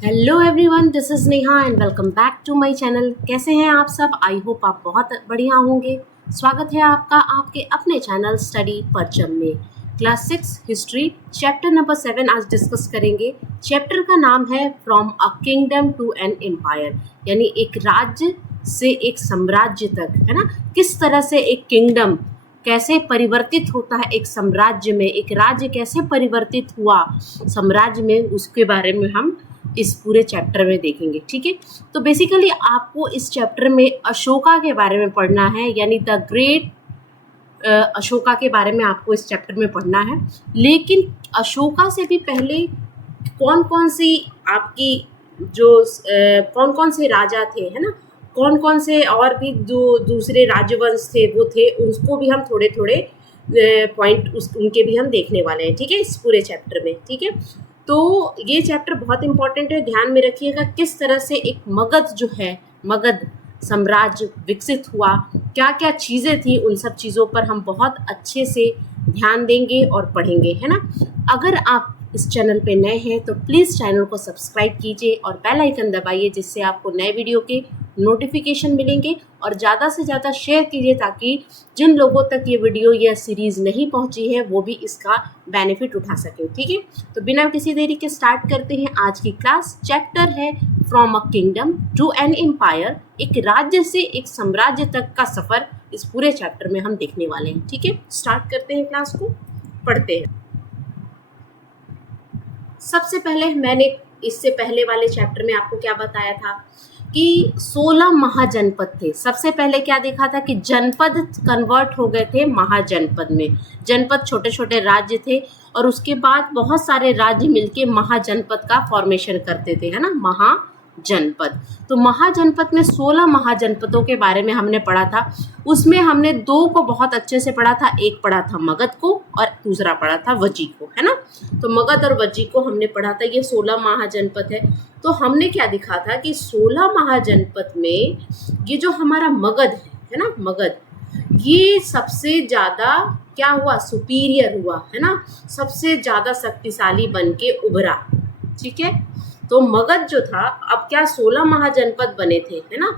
Hello everyone, this is Neha and welcome back to my channel. कैसे हैं आप सब? आई होप आप बहुत बढ़िया होंगे। स्वागत है आपका आपके अपने चैनल स्टडी परचम में। क्लास 6 हिस्ट्री चैप्टर नंबर 7 आज डिस्कस करेंगे। चैप्टर का नाम है from a kingdom to an empire, यानी एक राज्य से एक साम्राज्य तक, है ना। किस तरह से एक किंगडम कैसे परिवर्तित होता है एक साम्राज्य में, एक राज्य कैसे परिवर्तित हुआ साम्राज्य में, उसके बारे में हम इस पूरे चैप्टर में देखेंगे। ठीक है, तो बेसिकली आपको इस चैप्टर में अशोका के बारे में पढ़ना है, यानी द ग्रेट अशोका के बारे में आपको इस चैप्टर में पढ़ना है। लेकिन अशोका से भी पहले कौन कौन सी आपकी जो कौन कौन से राजा थे, है ना, कौन कौन से और भी जो दूसरे राजवंश थे वो थे, उसको भी हम थोड़े थोड़े पॉइंट उनके भी हम देखने वाले हैं। ठीक है, इस पूरे चैप्टर में। ठीक है, तो ये चैप्टर बहुत इंपॉर्टेंट है, ध्यान में रखिएगा। किस तरह से एक मगध जो है, मगध साम्राज्य विकसित हुआ, क्या क्या चीज़ें थी, उन सब चीज़ों पर हम बहुत अच्छे से ध्यान देंगे और पढ़ेंगे, है ना। अगर आप इस चैनल पे नए हैं तो प्लीज़ चैनल को सब्सक्राइब कीजिए और बेल आइकन दबाइए, जिससे आपको नए वीडियो के नोटिफिकेशन मिलेंगे। और ज़्यादा से ज़्यादा शेयर कीजिए ताकि जिन लोगों तक ये वीडियो या सीरीज़ नहीं पहुंची है वो भी इसका बेनिफिट उठा सकें। ठीक है, तो बिना किसी देरी के स्टार्ट करते हैं आज की क्लास। चैप्टर है from a kingdom to an empire, एक राज्य से एक साम्राज्य तक का सफ़र इस पूरे चैप्टर में हम देखने वाले हैं। ठीक है, स्टार्ट करते हैं क्लास को, पढ़ते हैं। सबसे पहले मैंने इससे पहले वाले चैप्टर में आपको क्या बताया था कि 16 महाजनपद थे। सबसे पहले क्या देखा था कि जनपद कन्वर्ट हो गए थे महाजनपद में। जनपद छोटे छोटे राज्य थे और उसके बाद बहुत सारे राज्य मिलके महाजनपद का फॉर्मेशन करते थे, है ना, महाजनपद। तो महाजनपद में 16 महाजनपदों के बारे में हमने पढ़ा था। उसमें हमने 2 को बहुत अच्छे से पढ़ा था, एक पढ़ा था मगध को और दूसरा पढ़ा था वज्जी को, है ना। तो मगध और वज्जी को हमने पढ़ा था, ये 16 महाजनपद है। तो हमने क्या दिखा था कि 16 महाजनपद में ये जो हमारा मगध है ना, मगध, ये सबसे ज़्यादा क्या हुआ, सुपीरियर हुआ, है ना, सबसे ज़्यादा शक्तिशाली बन के उभरा। ठीक है, तो मगध जो था, अब क्या 16 महाजनपद बने थे, है ना।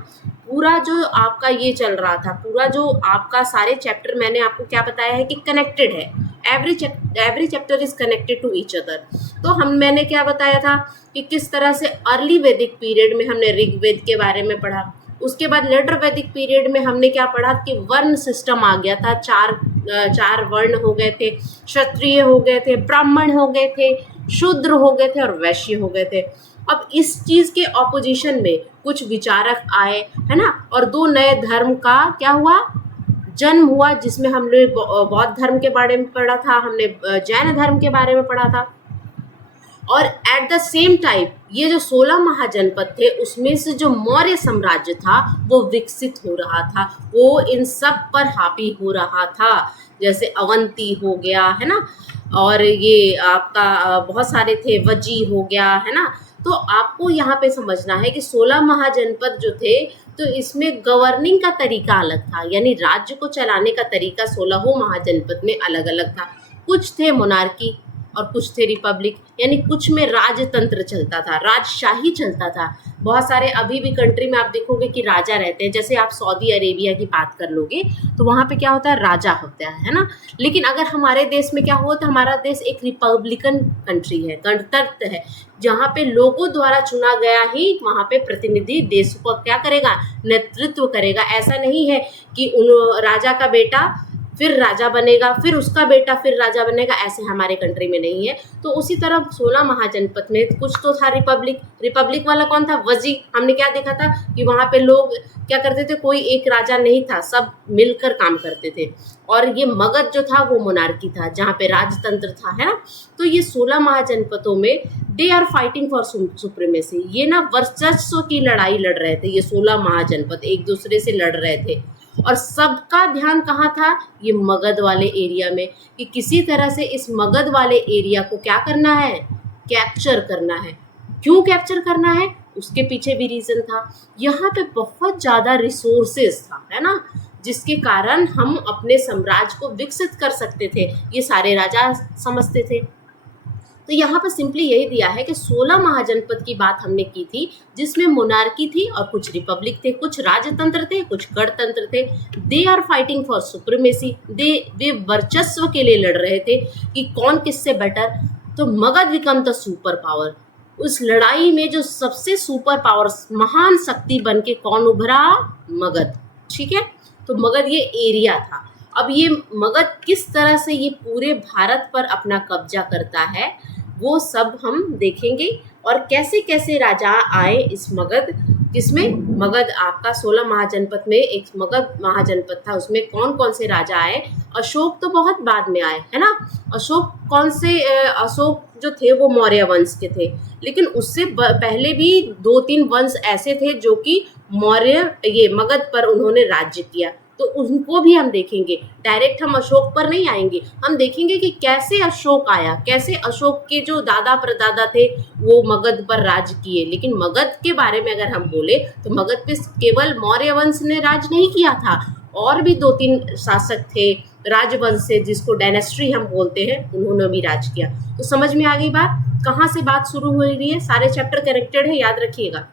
पूरा जो आपका ये चल रहा था, पूरा जो आपका सारे चैप्टर मैंने आपको क्या बताया है कि कनेक्टेड है। Every chapter is connected to each other. तो मैंने क्या बताया था कि किस तरह से अर्ली वैदिक पीरियड में हमने ऋग्वेद के बारे में पढ़ा। उसके बाद लेटर वैदिक पीरियड में हमने क्या पढ़ा कि वर्ण सिस्टम आ गया था, चार वर्ण हो गए थे, क्षत्रिय हो गए थे, ब्राह्मण हो गए थे, शूद्र हो गए थे और वैश्य हो गए थे। अब इस चीज के ऑपोजिशन में कुछ विचारक आए, है ना, और 2 नए धर्म का क्या हुआ, जन्म हुआ, जिसमें हमने बौद्ध धर्म के बारे में पढ़ा था, हमने जैन धर्म के बारे में पढ़ा था। और एट द सेम टाइम ये जो 16 महाजनपद थे उसमें से जो मौर्य साम्राज्य था वो विकसित हो रहा था, वो इन सब पर हावी हो रहा था। जैसे अवंती हो गया, है ना, और ये आपका बहुत सारे थे, वज्जी हो गया, है ना। तो आपको यहाँ पे समझना है कि 16 महाजनपद जो थे, तो इसमें गवर्निंग का तरीका अलग था, यानी राज्य को चलाने का तरीका 16 महाजनपद में अलग अलग था। कुछ थे मोनार्की और कुछ थे रिपब्लिक, यानी कुछ में राजतंत्र चलता था, राजशाही चलता था। बहुत सारे अभी भी कंट्री में आप देखोगे कि राजा रहते हैं। जैसे आप सऊदी अरेबिया की बात कर लोगे तो वहाँ पे क्या होता है, राजा होता है ना। लेकिन अगर हमारे देश में क्या हुआ, तो हमारा देश एक रिपब्लिकन कंट्री है, गणतंत्र है, जहाँ पे लोगों द्वारा चुना गया ही वहाँ पे प्रतिनिधि देश को क्या करेगा, नेतृत्व करेगा। ऐसा नहीं है कि उन राजा का बेटा फिर राजा बनेगा, फिर उसका बेटा फिर राजा बनेगा, ऐसे हमारे कंट्री में नहीं है। तो उसी तरह 16 महाजनपद में कुछ तो था रिपब्लिक वाला कौन था, वजी। हमने क्या देखा था कि वहाँ पे लोग क्या करते थे, कोई एक राजा नहीं था, सब मिलकर काम करते थे। और ये मगध जो था वो मोनार्की था, जहाँ पे राजतंत्र था, है ना। तो ये 16 महाजनपदों में they are fighting for supremacy, ये ना वर्चस्व की लड़ाई लड़ रहे थे। ये 16 महाजनपद एक दूसरे से लड़ रहे थे और सबका ध्यान कहाँ था, ये मगध वाले एरिया में, कि किसी तरह से इस मगध वाले एरिया को क्या करना है, कैप्चर करना है। क्यों कैप्चर करना है, उसके पीछे भी रीजन था। यहाँ पे बहुत ज़्यादा रिसोर्सेस था, है ना, जिसके कारण हम अपने साम्राज्य को विकसित कर सकते थे, ये सारे राजा समझते थे। तो यहाँ पर सिंपली यही दिया है कि 16 महाजनपद की बात हमने की थी, जिसमें मोनार्की थी और कुछ रिपब्लिक थे, कुछ राजतंत्र थे, कुछ गणतंत्र थे। They are fighting for supremacy, वे वर्चस्व के लिए लड़ रहे थे कि कौन किससे बेटर। तो Magadh become the super power. उस लड़ाई में जो सबसे सुपर पावर महान शक्ति बन के कौन उभरा? मगध। ठीक है, तो मगध ये एरिया था। अब ये मगध किस तरह से ये पूरे भारत पर अपना कब्जा करता है वो सब हम देखेंगे, और कैसे कैसे राजा आए इस मगध, जिसमें मगध आपका 16 महाजनपद में एक मगध महाजनपद था, उसमें कौन कौन से राजा आए। अशोक तो बहुत बाद में आए, है ना। अशोक कौन से अशोक जो थे वो मौर्य वंश के थे, लेकिन उससे पहले भी 2-3 वंश ऐसे थे जो कि मौर्य ये मगध पर उन्होंने राज्य किया, तो उनको भी हम देखेंगे। डायरेक्ट हम अशोक पर नहीं आएंगे, हम देखेंगे कि कैसे अशोक आया, कैसे अशोक के जो दादा परदादा थे वो मगध पर राज किए। लेकिन मगध के बारे में अगर हम बोले तो मगध पे केवल मौर्य वंश ने राज नहीं किया था, और भी 2-3 शासक थे राजवंश से, जिसको डायनेस्टी हम बोलते हैं, उन्होंने भी राज किया। तो समझ में आ गई बात, कहाँ से बात शुरू हो रही है। सारे चैप्टर कनेक्टेड है, याद रखिएगा।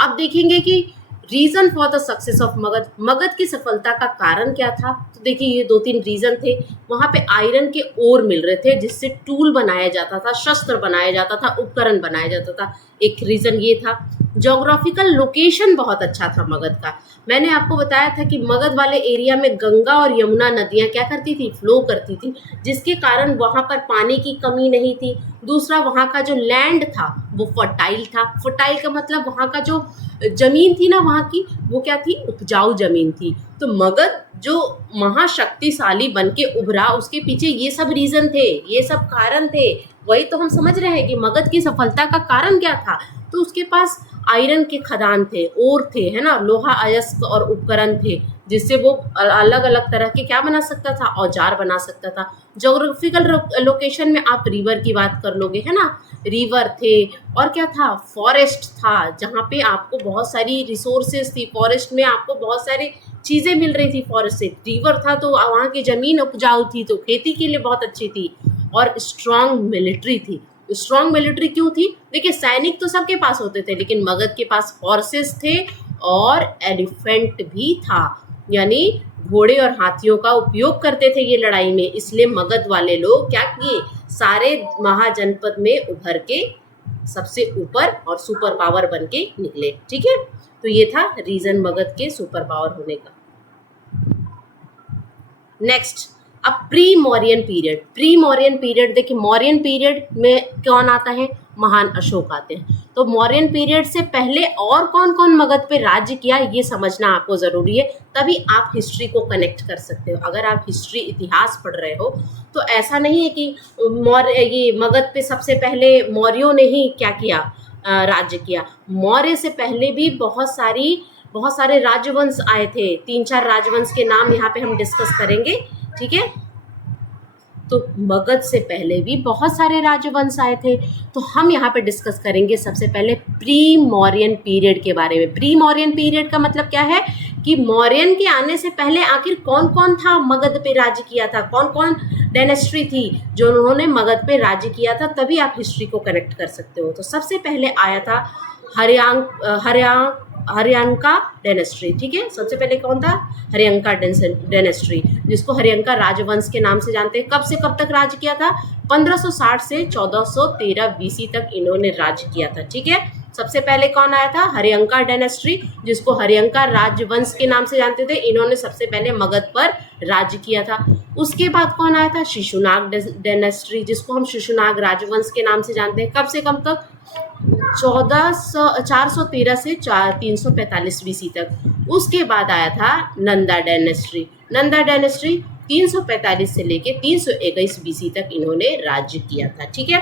अब देखेंगे कि reason for the success of Magadha, Magadha की सफलता का कारण क्या था। तो देखिए ये 2-3 रीजन थे। वहां पे आयरन के ओर मिल रहे थे, जिससे टूल बनाया जाता था, शस्त्र बनाया जाता था, उपकरण बनाया जाता था। एक रीजन ये था। ज्योग्राफिकल लोकेशन बहुत अच्छा था मगध का। मैंने आपको बताया था कि मगध वाले एरिया में गंगा और यमुना नदियां क्या करती थी, फ्लो करती थी, जिसके कारण वहां पर पानी की कमी नहीं थी। दूसरा, वहां का जो लैंड था वो फर्टाइल था। फर्टाइल का मतलब वहां का जो जमीन थी ना वहां की, वो क्या थी, उपजाऊ जमीन थी। तो मगध जो महाशक्तिशाली बन के उभरा, उसके पीछे ये सब रीजन थे, ये सब कारण थे। वही तो हम समझ रहे हैं कि मगध की सफलता का कारण क्या था। तो उसके पास आयरन के खदान थे, ओर थे, है ना, लोहा अयस्क और उपकरण थे, जिससे वो अलग अलग तरह के क्या बना सकता था, औजार बना सकता था। जोग्राफिकल लोकेशन में आप रिवर की बात कर लोगे, है ना, रिवर थे। और क्या था, फॉरेस्ट था, जहाँ पे आपको बहुत सारी रिसोर्सेज थी। फॉरेस्ट में आपको बहुत सारी चीज़ें मिल रही थी फॉरेस्ट से। रिवर था तो वहाँ की ज़मीन उपजाऊ थी, तो खेती के लिए बहुत अच्छी थी। और स्ट्रांग मिलिट्री थी। स्ट्रांग मिलिट्री क्यों थी? देखिए सैनिक तो सबके पास होते थे, लेकिन मगध के पास हॉर्सेस थे और एलिफेंट भी था, यानी घोड़े और हाथियों का उपयोग करते थे ये लड़ाई में। इसलिए मगध वाले लोग क्या किए, सारे महाजनपद में उभर के सबसे ऊपर और सुपर पावर बन के निकले। ठीक है, तो ये था रीजन मगध के सुपर पावर होने का। नेक्स्ट, अब pre Mauryan period. Pre Mauryan period, देखिए मौर्यन पीरियड में कौन आता है, महान अशोक आते हैं। तो मौर्यन पीरियड से पहले और कौन कौन मगध पे राज्य किया, ये समझना आपको जरूरी है, तभी आप हिस्ट्री को कनेक्ट कर सकते हो। अगर आप हिस्ट्री इतिहास पढ़ रहे हो तो ऐसा नहीं है कि ये मगध पे सबसे पहले मौर्यों ने ही क्या किया, राज्य किया। मौर्य से पहले भी बहुत सारे राजवंश आए थे। 3-4 राजवंश के नाम यहाँ पे हम डिस्कस करेंगे। ठीक है, तो मगध से पहले भी बहुत सारे राजवंश आए थे। तो हम यहाँ पे डिस्कस करेंगे सबसे पहले प्री मौर्यन पीरियड के बारे में। प्री मौर्यन पीरियड का मतलब क्या है कि मौर्यन के आने से पहले आखिर कौन कौन था मगध पे राज्य किया था, कौन कौन डायनेस्टी थी जो उन्होंने मगध पे राज्य किया था, तभी आप हिस्ट्री को कनेक्ट कर सकते हो। तो सबसे पहले आया था हर्यंका डायनेस्टी। ठीक है, सबसे पहले कौन था, हर्यंका डायनेस्टी, जिसको हर्यंका राजवंश के नाम से जानते हैं। कब से कब तक राज किया था, 1560 से 1413 बीसी तक इन्होंने राज किया था। ठीक है, सबसे पहले कौन आया था, हर्यंका डायनेस्टी, जिसको हर्यंका राजवंश के नाम से जानते थे। इन्होंने सबसे पहले मगध पर राज्य किया था। उसके बाद कौन आया था, शिशुनाग डायनेस्टी, जिसको हम शिशुनाग राजवंश के नाम से जानते हैं। कब से कब तक, 413 से 345 बीसी तक। उसके बाद आया था नंदा डायनेस्टी। नंदा डायनेस्टी 345 से लेके 321 बीसी तक इन्होंने राज्य किया था। ठीक है,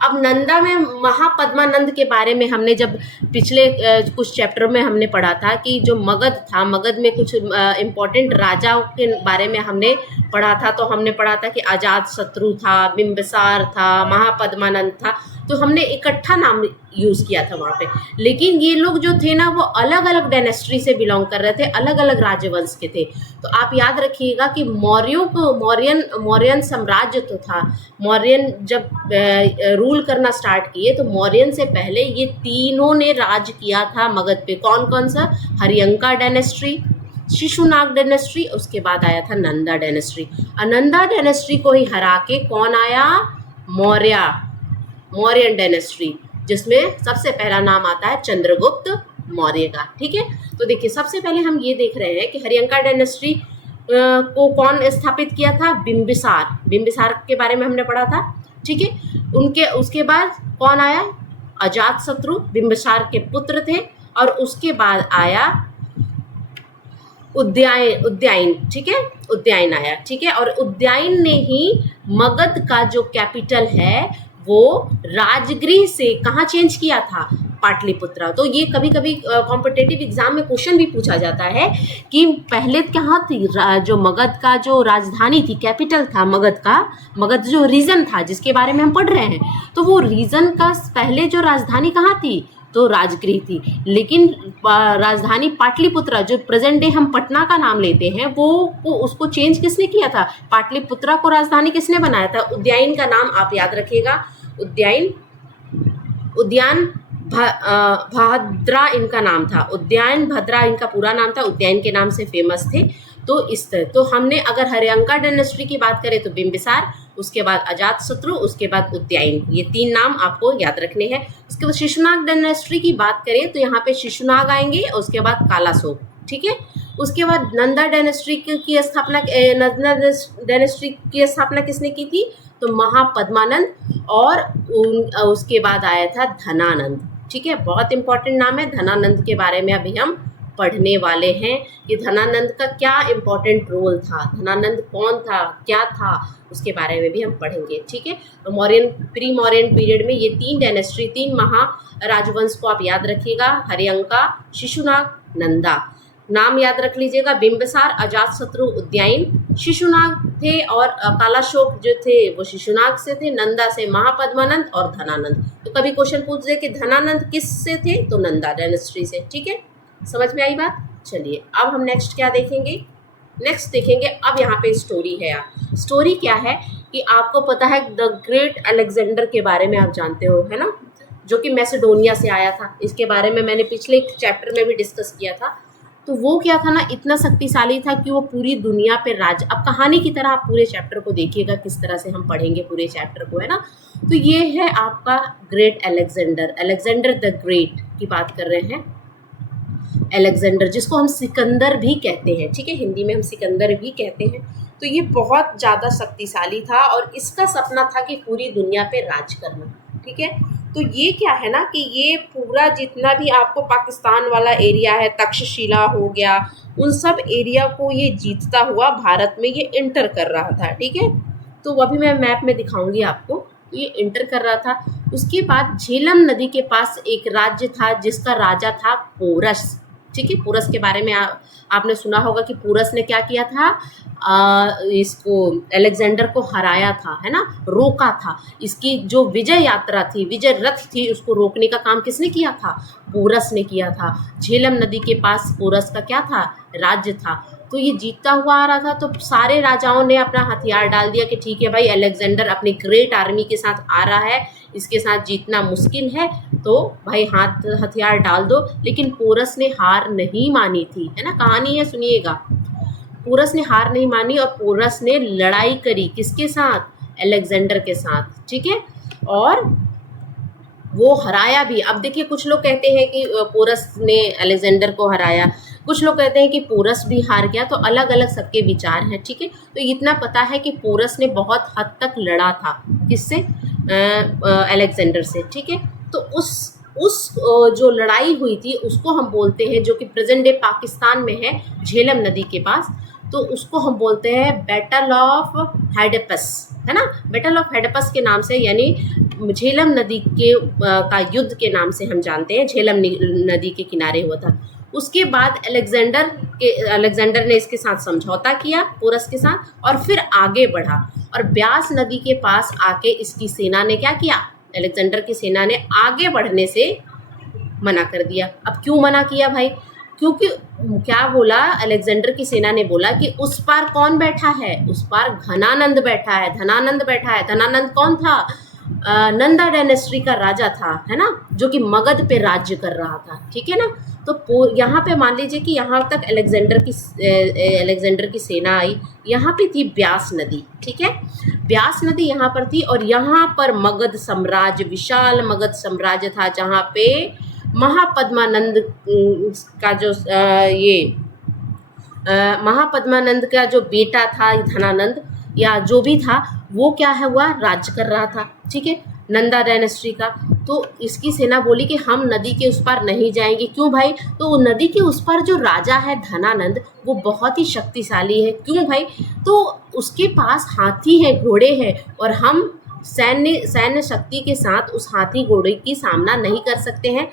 अब नंदा में महापद्मानंद के बारे में हमने जब पिछले कुछ चैप्टर में हमने पढ़ा था कि जो मगध था, मगध में कुछ इम्पोर्टेंट राजाओं के बारे में हमने पढ़ा था। तो हमने पढ़ा था कि अजात शत्रु था, बिंबिसार था, महापद्मानंद था। तो हमने इकट्ठा नाम यूज़ किया था वहाँ पे। लेकिन ये लोग जो थे ना वो अलग अलग डायनेस्टी से बिलोंग कर रहे थे, अलग अलग राजवंश के थे। तो आप याद रखिएगा कि मौर्यन साम्राज्य तो था, मौर्यन जब रूल करना स्टार्ट किए तो मौर्यन से पहले ये तीनों ने राज किया था मगध पे। कौन कौन सा? हरियंका डायनेस्टी, शिशुनाग डायनेस्टी, उसके बाद आया था नंदा डायनेस्टी। नंदा डायनेस्टी को ही हरा के कौन आया? मौर्यन डायनेस्टी, जिसमें सबसे पहला नाम आता है चंद्रगुप्त मौर्य का। ठीक है, तो देखिए सबसे पहले हम ये देख रहे हैं कि हरियंका डायनेस्टी को कौन स्थापित किया था? बिम्बिसार के बारे में हमने पढ़ा था। ठीक है, उसके बाद कौन आया? अजातशत्रु बिम्बिसार के पुत्र थे। और उसके बाद आया उदयन। ठीक है, उदयन आया। ठीक है, और उदयन ने ही मगध का जो कैपिटल है वो राजगृह से कहाँ चेंज किया था? पाटलिपुत्रा। तो ये कभी कभी कॉम्पिटेटिव एग्जाम में क्वेश्चन भी पूछा जाता है कि पहले कहाँ थी जो मगध का जो राजधानी थी, कैपिटल था मगध जो रीजन था जिसके बारे में हम पढ़ रहे हैं, तो वो रीजन का पहले जो राजधानी कहाँ थी? तो राजगृह थी। लेकिन राजधानी पाटलिपुत्रा, जो प्रेजेंट डे हम पटना का नाम लेते हैं, वो उसको चेंज किसने किया था? पाटलिपुत्रा को राजधानी किसने बनाया था? उदयन का नाम आप याद रखिएगा, उद्यान भद्रा इनका नाम था। उद्यान भद्रा इनका पूरा नाम था, उद्यान के नाम से फेमस थे। तो इस तरह तो हमने अगर हरियंका डायनेस्टी की बात करें तो बिम्बिसार, उसके बाद अजातशत्रु, उसके बाद उदयन, ये तीन नाम आपको याद रखने हैं। उसके बाद शिशुनाग डायनेस्टी की बात करें तो यहाँ पे शिशुनाग आएंगे, उसके बाद कालाशोक। ठीक है, उसके बाद नंदा डायनेस्टी की स्थापना किसने की थी? तो महापद्मानंद। और उसके बाद आया था धनानंद। ठीक है, बहुत इंपॉर्टेंट नाम है। धनानंद के बारे में अभी हम पढ़ने वाले हैं कि धनानंद का क्या इंपॉर्टेंट रोल था, धनानंद कौन था, क्या था, उसके बारे में भी हम पढ़ेंगे। ठीक है, तो प्री मौर्यन पीरियड में ये तीन डायनेस्टी, तीन महाराजवंश को आप याद रखिएगा, हरियंका, शिशुनाग, नंदा। नाम याद रख लीजिएगा, बिम्बिसार, अजातशत्रु, उदयन शिशुनाग थे, और कालाशोक जो थे वो शिशुनाग से थे, नंदा से महापद्मानंद और धनानंद। तो कभी क्वेश्चन पूछ दे कि धनानंद किस से थे, तो नंदा डायनेस्टी से। ठीक है, समझ में आई बात? चलिए अब हम नेक्स्ट क्या देखेंगे? नेक्स्ट देखेंगे अब यहाँ पे स्टोरी है। स्टोरी क्या है कि आपको पता है द ग्रेट अलेक्जेंडर के बारे में आप जानते हो, है ना, जो कि मैसेडोनिया से आया था। इसके बारे में मैंने पिछले चैप्टर में भी डिस्कस किया था। तो वो क्या था ना, इतना शक्तिशाली था कि वो पूरी दुनिया पे राज। अब कहानी की तरह आप पूरे चैप्टर को देखिएगा, किस तरह से हम पढ़ेंगे पूरे चैप्टर को, है ना। तो ये है आपका great Alexander, Alexander the great की बात कर रहे हैं। अलेक्जेंडर, जिसको हम सिकंदर भी कहते हैं, ठीक है, हिंदी में हम सिकंदर भी कहते हैं। तो ये बहुत ज़्यादा शक्तिशाली था और इसका सपना था कि पूरी दुनिया पे राज करना। ठीक है, तो ये क्या है ना कि ये पूरा जितना भी आपको पाकिस्तान वाला एरिया है, तक्षशिला हो गया, उन सब एरिया को ये जीतता हुआ भारत में ये इंटर कर रहा था। ठीक है, तो वो अभी मैं मैप में दिखाऊंगी आपको। ये इंटर कर रहा था। उसके बाद झेलम नदी के पास एक राज्य था जिसका राजा था पोरस। ठीक है, पोरस के बारे में आपने सुना होगा कि पोरस ने क्या किया था, इसको अलेक्जेंडर को हराया था, है ना, रोका था। इसकी जो विजय यात्रा थी, विजय रथ थी, उसको रोकने का काम किसने किया था? पोरस ने किया था। झेलम नदी के पास पोरस का क्या था? राज्य था। तो ये जीतता हुआ आ रहा था। तो सारे राजाओं ने अपना हथियार डाल दिया कि ठीक है भाई, अलेक्जेंडर अपनी ग्रेट आर्मी के साथ आ रहा है, इसके साथ जीतना मुश्किल है, तो भाई हथियार डाल दो। लेकिन पोरस ने हार नहीं मानी थी, है ना, कहानी है, सुनिएगा। पोरस ने हार नहीं मानी और पोरस ने लड़ाई करी, किसके साथ? अलेक्जेंडर के साथ। ठीक है, और वो हराया भी। अब देखिए, कुछ लोग कहते हैं कि पोरस ने अलेक्जेंडर को हराया, कुछ लोग कहते हैं कि पोरस भी हार गया। तो अलग अलग सबके विचार हैं। ठीक है, तो इतना पता है कि पोरस ने बहुत हद तक लड़ा था, किससे? अलेक्जेंडर से। ठीक है, तो उस जो लड़ाई हुई थी उसको हम बोलते हैं, जो कि प्रेजेंट डे पाकिस्तान में है, झेलम नदी के पास, तो उसको हम बोलते हैं बैटल ऑफ हेडपस, है ना। बैटल ऑफ हेडपस के नाम से, यानी झेलम नदी के का युद्ध के नाम से हम जानते हैं, झेलम नदी के किनारे हुआ था। उसके बाद अलेक्जेंडर ने इसके साथ समझौता किया, पोरस के साथ, और फिर आगे बढ़ा और ब्यास नदी के पास आके इसकी सेना ने क्या किया? अलेक्जेंडर की सेना ने आगे बढ़ने से मना कर दिया। अब क्यों मना किया भाई? क्योंकि क्या बोला, अलेक्जेंडर की सेना ने बोला कि उस पार कौन बैठा है, उस पार घनानंद बैठा है, धनानंद बैठा है। धनानंद कौन था? नंदा डायनेस्टी का राजा था, है ना, जो कि मगध पे राज्य कर रहा था, ठीक है ना। तो यहाँ पे मान लीजिए कि यहाँ तक अलेक्जेंडर की सेना आई। यहाँ पे थी ब्यास नदी, ठीक है, ब्यास नदी यहाँ पर थी, और यहाँ पर मगध साम्राज्य, विशाल मगध साम्राज्य था, जहाँ पे महापद्मानंद का जो महापद्मानंद का जो बेटा था धनानंद, या जो भी था, वो क्या है हुआ, राज्य कर रहा था, ठीक है, नंदा डायनेस्टी का। तो इसकी सेना बोली कि हम नदी के उस पार नहीं जाएंगे। क्यों भाई? तो नदी के उस पार जो राजा है धनानंद, वो बहुत ही शक्तिशाली है। क्यों भाई? तो उसके पास हाथी है, घोड़े हैं, और हम सैन्य शक्ति के साथ उस हाथी घोड़े की सामना नहीं कर सकते हैं,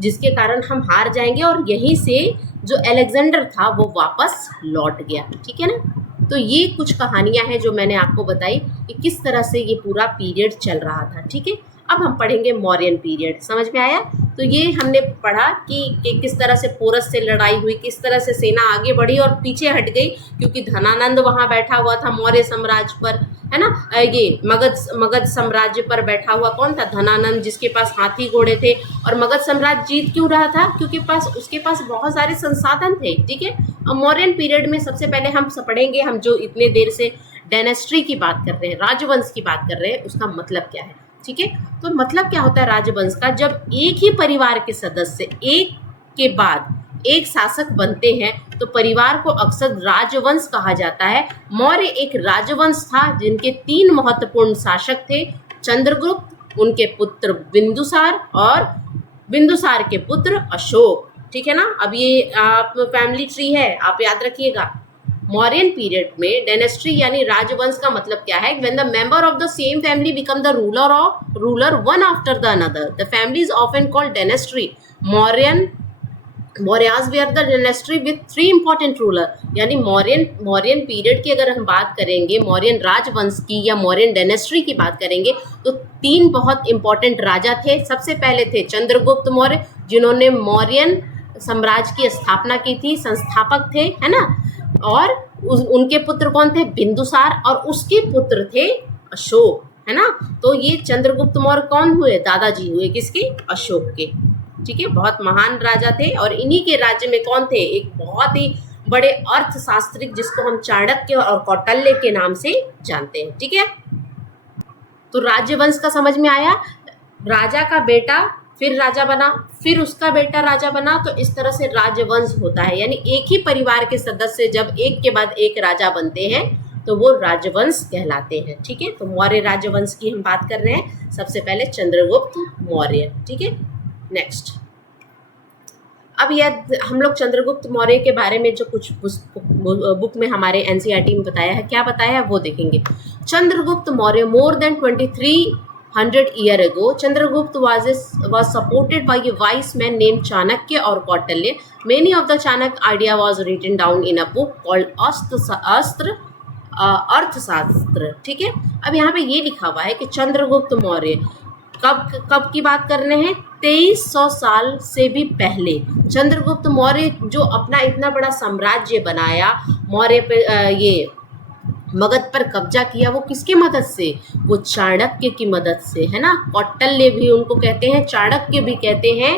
जिसके कारण हम हार जाएंगे। और यहीं से जो अलेक्जेंडर था वो वापस लौट गया, ठीक है ना। तो ये कुछ कहानियां हैं जो मैंने आपको बताई कि किस तरह से ये पूरा पीरियड चल रहा था, ठीक है। अब हम पढ़ेंगे मौर्यन पीरियड। समझ में आया? तो ये हमने पढ़ा कि किस तरह से पोरस से लड़ाई हुई, किस तरह से सेना आगे बढ़ी और पीछे हट गई, क्योंकि धनानंद वहां बैठा हुआ था मौर्य साम्राज्य पर, है ना। ये मगध साम्राज्य पर बैठा हुआ कौन था? धनानंद, जिसके पास हाथी घोड़े थे। और मगध साम्राज्य जीत क्यों रहा था? क्योंकि उसके पास बहुत सारे संसाधन थे, ठीक है। अब मौर्यन पीरियड में सबसे पहले हम पढ़ेंगे, हम जो इतने देर से डायनेस्टी की बात कर रहे हैं, राजवंश की बात कर रहे हैं, उसका मतलब क्या है, ठीक है। तो मतलब क्या होता है राजवंश का? जब एक ही परिवार के सदस्य एक के बाद एक शासक बनते हैं तो परिवार को अक्सर राजवंश कहा जाता है। मौर्य एक राजवंश था जिनके 3 महत्वपूर्ण शासक थे, चंद्रगुप्त, उनके पुत्र बिंदुसार, और बिंदुसार के पुत्र अशोक, ठीक है ना। अब ये आप फैमिली ट्री है, आप याद रखिएगा। मौर्यन पीरियड में डायनेस्टी यानी राजवंश का मतलब क्या है? When the member of the same family become the ruler one after the another, the family is often called dynasty. Mauryas were the dynasty with 3 important ruler. यानी मौर्यन पीरियड की अगर हम बात करेंगे, मौर्यन राजवंश की या मौर्यन डायनेस्टी की बात करेंगे, तो 3 बहुत इंपॉर्टेंट राजा थे। सबसे पहले थे चंद्रगुप्त मौर्य, जिन्होंने मौर्यन साम्राज्य की स्थापना की थी, संस्थापक थे, है ना। और उनके पुत्र कौन थे? बिंदुसार, और उसके पुत्र थे अशोक, है ना। तो ये चंद्रगुप्त मौर्य कौन हुए? दादाजी हुए किसके? अशोक के, ठीक है। बहुत महान राजा थे। और इन्हीं के राज्य में कौन थे? एक बहुत ही बड़े अर्थशास्त्री जिसको हम चाणक्य और कौटिल्य के नाम से जानते हैं, ठीक है। तो राज्यवंश का समझ में आया। राजा का बेटा फिर राजा बना, फिर उसका बेटा राजा बना, तो इस तरह से राजवंश होता है। यानी एक ही परिवार के सदस्य जब एक के बाद एक राजा बनते हैं तो वो राजवंश कहलाते हैं, ठीक है। तो मौर्य राजवंश की हम बात कर रहे हैं। सबसे पहले चंद्रगुप्त मौर्य, ठीक है। नेक्स्ट, अब यह हम लोग चंद्रगुप्त मौर्य के बारे में जो कुछ बुक में हमारे एनसीईआरटी में बताया है, क्या बताया है वो देखेंगे। Chandragupta Maurya more than 2300 years ago, Chandragupta was supported by a wise man named Chanakya or Kautilya. Many of the Chanakya idea was written down in a book called अर्थशास्त्र, ठीक है। अब यहाँ पे ये लिखा हुआ है कि चंद्रगुप्त मौर्य कब की बात कर रहे हैं? 2300 साल से भी पहले चंद्रगुप्त मौर्य जो अपना इतना बड़ा साम्राज्य बनाया, मौर्य पे ये मगध पर कब्जा किया, वो किसके मदद से? वो चाणक्य की मदद से, है ना। कौटिल्य भी उनको कहते हैं, चाणक्य भी कहते हैं,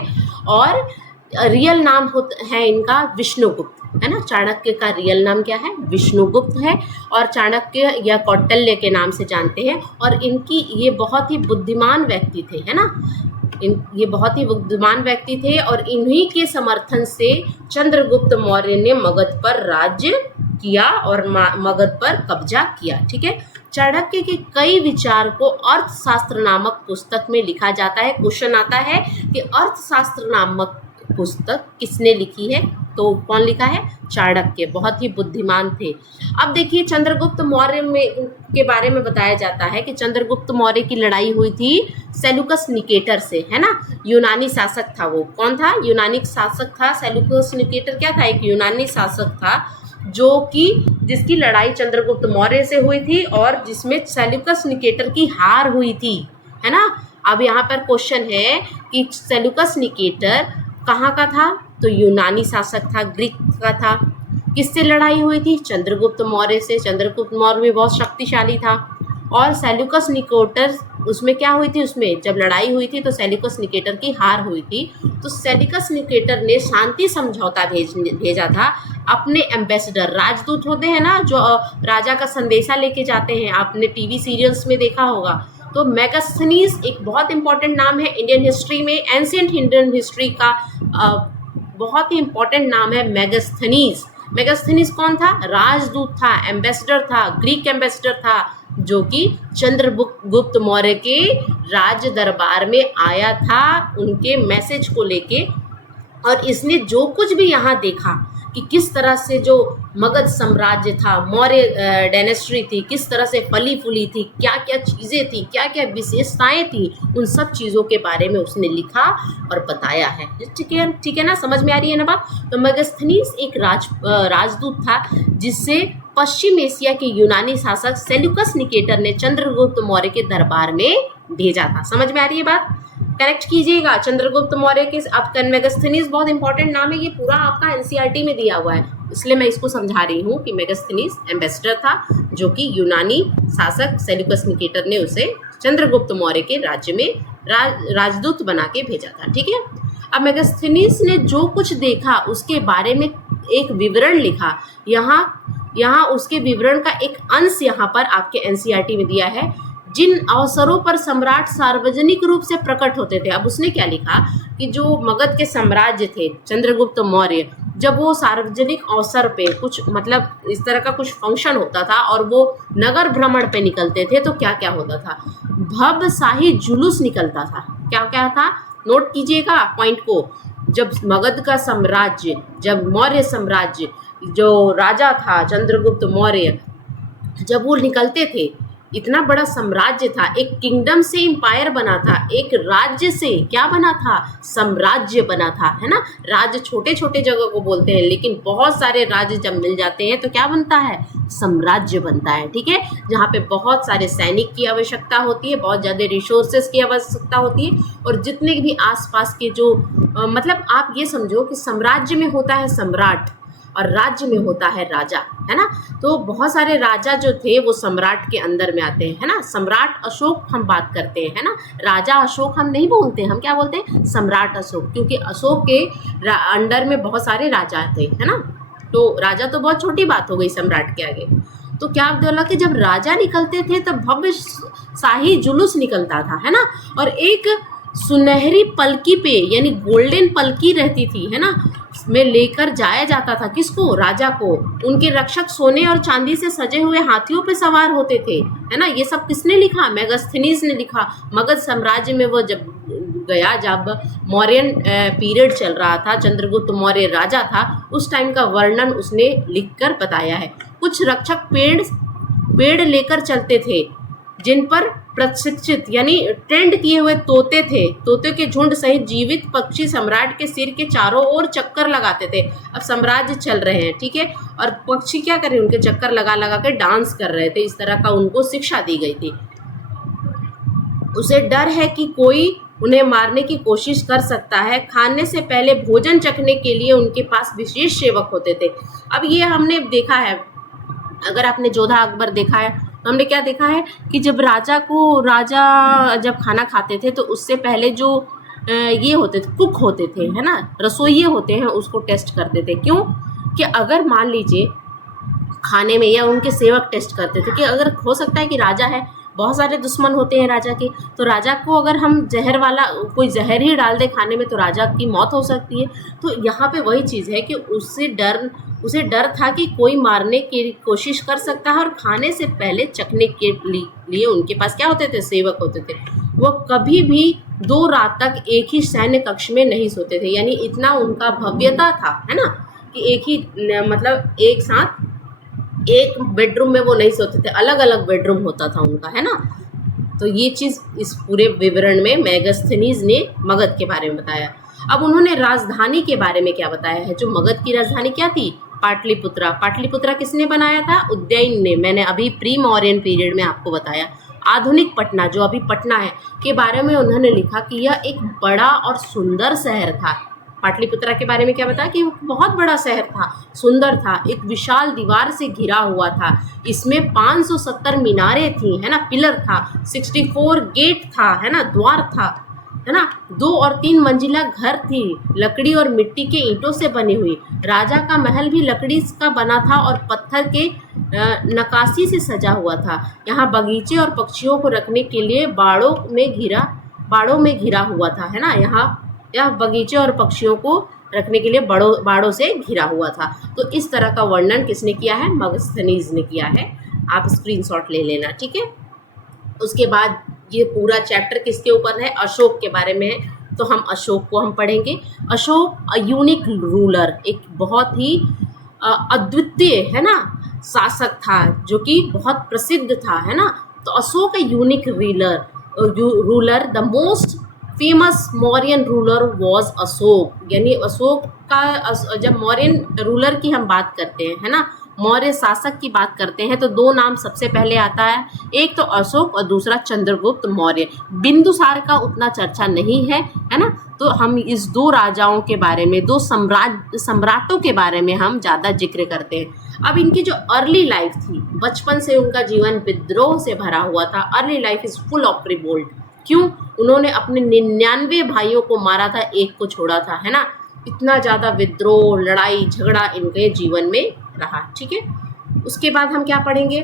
और रियल नाम है इनका विष्णुगुप्त, है ना। चाणक्य का रियल नाम क्या है? विष्णुगुप्त है, और चाणक्य या कौटिल्य के नाम से जानते हैं। और इनकी ये बहुत ही बुद्धिमान व्यक्ति थे, है ना। ये बहुत ही बुद्धिमान व्यक्ति थे, और इन्हीं के समर्थन से चंद्रगुप्त मौर्य ने मगध पर राज्य किया और मगध पर कब्जा किया, ठीक है। चाणक्य के कई विचार को अर्थशास्त्र नामक पुस्तक में लिखा जाता है। क्वेश्चन आता है कि अर्थशास्त्र नामक पुस्तक किसने लिखी है? तो कौन लिखा है? चाणक्य, बहुत ही बुद्धिमान थे। अब देखिए चंद्रगुप्त मौर्य में के बारे में बताया जाता है कि चंद्रगुप्त मौर्य की लड़ाई हुई थी सेल्यूकस निकेटर से, है ना। यूनानी शासक था वो, कौन था? यूनानी शासक था सेल्यूकस निकेटर। क्या था? एक यूनानी शासक था जिसकी लड़ाई चंद्रगुप्त मौर्य से हुई थी और जिसमें सेल्यूकस निकेटर की हार हुई थी, है ना। अब यहाँ पर क्वेश्चन है कि सेल्यूकस निकेटर कहाँ का था? तो यूनानी शासक था, ग्रीक का था। किससे लड़ाई हुई थी? चंद्रगुप्त मौर्य से। चंद्रगुप्त मौर्य भी बहुत शक्तिशाली था। और सेल्यूकस निकेटर उसमें क्या हुई थी? उसमें जब लड़ाई हुई थी तो सेल्यूकस निकेटर की हार हुई थी। तो सेल्यूकस निकेटर ने शांति समझौता भेजा था अपने एम्बेसडर, राजदूत होते हैं ना जो राजा का संदेशा लेके जाते हैं, आपने टीवी सीरियल्स में देखा होगा। तो मेगास्थनीज एक बहुत इंपॉर्टेंट नाम है इंडियन हिस्ट्री में, एंशिएंट इंडियन हिस्ट्री का बहुत ही इंपॉर्टेंट नाम है मेगास्थनीज। मेगास्थनीज कौन था? राजदूत था, एम्बेसडर था, ग्रीक एम्बेसडर था, जो कि चंद्रगुप्त मौर्य के राज दरबार में आया था उनके मैसेज को लेके। और इसने जो कुछ भी यहाँ देखा कि किस तरह से जो मगध साम्राज्य था, मौर्य डायनेस्टी थी, किस तरह से फली फूली थी, क्या क्या चीज़ें थी, क्या क्या विशेषताएं थी, उन सब चीज़ों के बारे में उसने लिखा और बताया है। ठीक है ना, समझ में आ रही है ना बात? तो मेगास्थनीज एक राजदूत था जिससे पश्चिम एशिया के यूनानी शासक सेल्यूकस निकेटर ने चंद्रगुप्त मौर्य के दरबार में भेजा था। समझ में आ रही है बात? करेक्ट कीजिएगा। चंद्रगुप्त मौर्य के अब मेगास्थनीज बहुत इंपॉर्टेंट नाम है, ये पूरा आपका एनसीईआरटी में दिया हुआ है, इसलिए मैं इसको समझा रही हूँ कि मेगास्थनीज एम्बेसडर था जो कि यूनानी शासक सेल्यूकस निकेटर ने उसे चंद्रगुप्त मौर्य के राज्य में राजदूत बना के भेजा था। ठीक है। अब मेगास्थनीज ने जो कुछ देखा उसके बारे में एक विवरण लिखा। यहाँ उसके विवरण का एक अंश यहाँ पर आपके एनसीईआरटी में दिया है। जिन अवसरों पर सम्राट सार्वजनिक रूप से प्रकट होते थे, अब उसने क्या लिखा कि जो मगध के साम्राज्य थे चंद्रगुप्त मौर्य, जब वो सार्वजनिक अवसर पे कुछ मतलब इस तरह का कुछ फंक्शन होता था और वो नगर भ्रमण पे निकलते थे तो क्या क्या होता था? भव्य शाही जुलूस निकलता था। क्या क्या था? नोट कीजिएगा पॉइंट को। जब मगध का साम्राज्य, जब मौर्य साम्राज्य, जो राजा था चंद्रगुप्त मौर्य, जब वो निकलते थे, इतना बड़ा साम्राज्य था, एक किंगडम से एम्पायर बना था, एक राज्य से क्या बना था? साम्राज्य बना था, है ना। राज्य छोटे छोटे जगह को बोलते हैं, लेकिन बहुत सारे राज्य जब मिल जाते हैं तो क्या बनता है? साम्राज्य बनता है। ठीक है। जहाँ पे बहुत सारे सैनिक की आवश्यकता होती है, बहुत ज़्यादा रिसोर्सेज की आवश्यकता होती है, और जितने भी आसपास के जो मतलब आप ये समझो कि साम्राज्य में होता है सम्राट और राज्य में होता है राजा, है ना। तो बहुत सारे राजा जो थे वो सम्राट के अंदर में आते हैं, है ना। सम्राट अशोक हम बात करते हैं, है ना। राजा अशोक हम नहीं बोलते, हम क्या बोलते हैं? सम्राट अशोक, क्योंकि अशोक के अंडर में बहुत सारे राजा थे, है ना। तो राजा तो बहुत छोटी बात हो गई सम्राट के आगे। तो क्या बोला कि जब राजा निकलते थे तब भव्य शाही जुलूस निकलता था, है ना। और एक सुनहरी पलकी पे, यानी गोल्डन पलकी रहती थी, है ना, में लेकर जाया जाता था। किसको? राजा को। उनके रक्षक सोने और चांदी से सजे हुए हाथियों पे सवार होते थे, है ना। ये सब किसने लिखा? मेगास्थनीज ने लिखा। मगध साम्राज्य में वो जब गया, जब मौर्यन पीरियड चल रहा था, चंद्रगुप्त मौर्य राजा था, उस टाइम का वर्णन उसने लिखकर बताया है। कुछ रक्षक पेड़ लेकर चलते थे जिन पर प्रशिक्षित यानी ट्रेंड किए हुए तोते थे। तोते के झुंड सहित जीवित पक्षी सम्राट के सिर के चारों ओर चक्कर लगाते थे। अब साम्राज्य चल रहे हैं, ठीक है, और पक्षी क्या कर रहे हैं? उनके चक्कर लगा लगा के डांस कर रहे थे। इस तरह का उनको शिक्षा दी गई थी। उसे डर है कि कोई उन्हें मारने की कोशिश कर सकता है। खाने से पहले भोजन चखने के लिए उनके पास विशेष सेवक होते थे। अब ये हमने देखा है, अगर आपने जोधा अकबर देखा है, हमने क्या देखा है कि जब राजा जब खाना खाते थे तो उससे पहले जो ये होते थे, कुक होते थे, है ना, रसोइये होते हैं, उसको टेस्ट करते थे। क्यों? कि अगर मान लीजिए खाने में, या उनके सेवक टेस्ट करते थे कि अगर हो सकता है कि राजा है, बहुत सारे दुश्मन होते हैं राजा के, तो राजा को अगर हम जहर वाला कोई जहर ही डाल दे खाने में तो राजा की मौत हो सकती है। तो यहाँ पे वही चीज़ है कि उसे डर था कि कोई मारने की कोशिश कर सकता है, और खाने से पहले चखने के लिए उनके पास क्या होते थे? सेवक होते थे। वो कभी भी 2 रात तक एक ही सैन्य कक्ष में नहीं सोते थे, यानी इतना उनका भव्यता था, है ना, कि एक ही मतलब एक साथ एक बेडरूम में वो नहीं सोते थे, अलग अलग बेडरूम होता था उनका, है ना। तो ये चीज़ इस पूरे विवरण में मेगास्थनीज ने मगध के बारे में बताया। अब उन्होंने राजधानी के बारे में क्या बताया है? जो मगध की राजधानी क्या थी? पाटलिपुत्रा। पाटलिपुत्रा किसने बनाया था? उज्जैन ने। मैंने अभी प्री मौर्यन पीरियड में आपको बताया। आधुनिक पटना, जो अभी पटना है, के बारे में उन्होंने लिखा कि यह एक बड़ा और सुंदर शहर था। पाटलिपुत्रा के बारे में क्या बताया कि वो बहुत बड़ा शहर था, सुंदर था, एक विशाल दीवार से घिरा हुआ था। इसमें 570 मीनारें थी, है ना, पिलर था, 64 गेट था, है ना, द्वार था, है ना, 2 और 3 मंजिला घर थी, लकड़ी और मिट्टी के ईंटों से बनी हुई। राजा का महल भी लकड़ी का बना था और पत्थर के नक्काशी से सजा हुआ था। यहाँ बगीचे और पक्षियों को रखने के लिए बाड़ों में घिरा हुआ था, है ना। यह बगीचे और पक्षियों को रखने के लिए बाड़ों से घिरा हुआ था। तो इस तरह का वर्णन किसने किया है? मगस्थनीज ने किया है। आप स्क्रीनशॉट ले लेना, ठीक है। उसके बाद ये पूरा चैप्टर किसके ऊपर है? अशोक के बारे में है। तो हम अशोक को हम पढ़ेंगे। अशोक यूनिक रूलर, एक बहुत ही अद्वितीय, है ना, शासक था, जो कि बहुत प्रसिद्ध था, है ना। तो Ashok a unique ruler, the most famous Mauryan ruler was Ashok. यानी अशोक का, जब मौर्यन रूलर की हम बात करते हैं, है ना, मौर्य शासक की बात करते हैं, तो 2 नाम सबसे पहले आता है, एक तो अशोक और दूसरा चंद्रगुप्त मौर्य। बिंदुसार का उतना चर्चा नहीं है ना। तो हम इस 2 राजाओं के बारे में, 2 सम्राटों के बारे में हम ज़्यादा जिक्र करते हैं। अब इनकी जो अर्ली लाइफ थी, बचपन से उनका जीवन विद्रोह से भरा हुआ था। Early life is full of revolt. क्यों? उन्होंने अपने 99 भाइयों को मारा था, एक को छोड़ा था, है ना। इतना ज़्यादा विद्रोह, लड़ाई झगड़ा इनके जीवन में रहा, ठीक है। उसके बाद हम क्या पढ़ेंगे?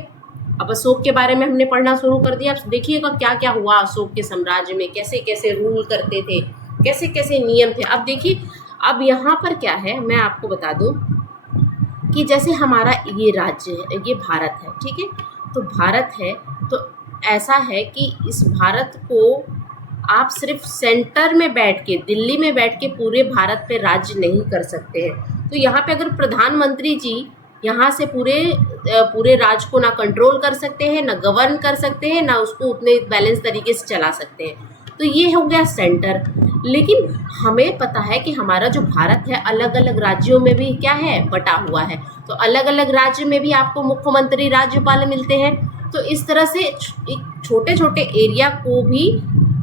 अब अशोक के बारे में हमने पढ़ना शुरू कर दिया। अब देखिएगा क्या क्या हुआ अशोक के साम्राज्य में, कैसे कैसे रूल करते थे, कैसे कैसे नियम थे। अब देखिए, अब यहाँ पर क्या है, मैं आपको बता दूँ कि जैसे हमारा ये राज्य है, ये भारत है, ठीक है। तो भारत है, तो ऐसा है कि इस भारत को आप सिर्फ सेंटर में बैठ के, दिल्ली में बैठ के पूरे भारत पे राज्य नहीं कर सकते हैं। तो यहाँ पे अगर प्रधानमंत्री जी यहाँ से पूरे राज्य को ना कंट्रोल कर सकते हैं, ना गवर्न कर सकते हैं, ना उसको उतने बैलेंस तरीके से चला सकते हैं। तो ये हो गया सेंटर। लेकिन हमें पता है कि हमारा जो भारत है अलग अलग राज्यों में भी क्या है, बटा हुआ है। तो अलग अलग राज्य में भी आपको मुख्यमंत्री, राज्यपाल मिलते हैं। तो इस तरह से छोटे छोटे एरिया को भी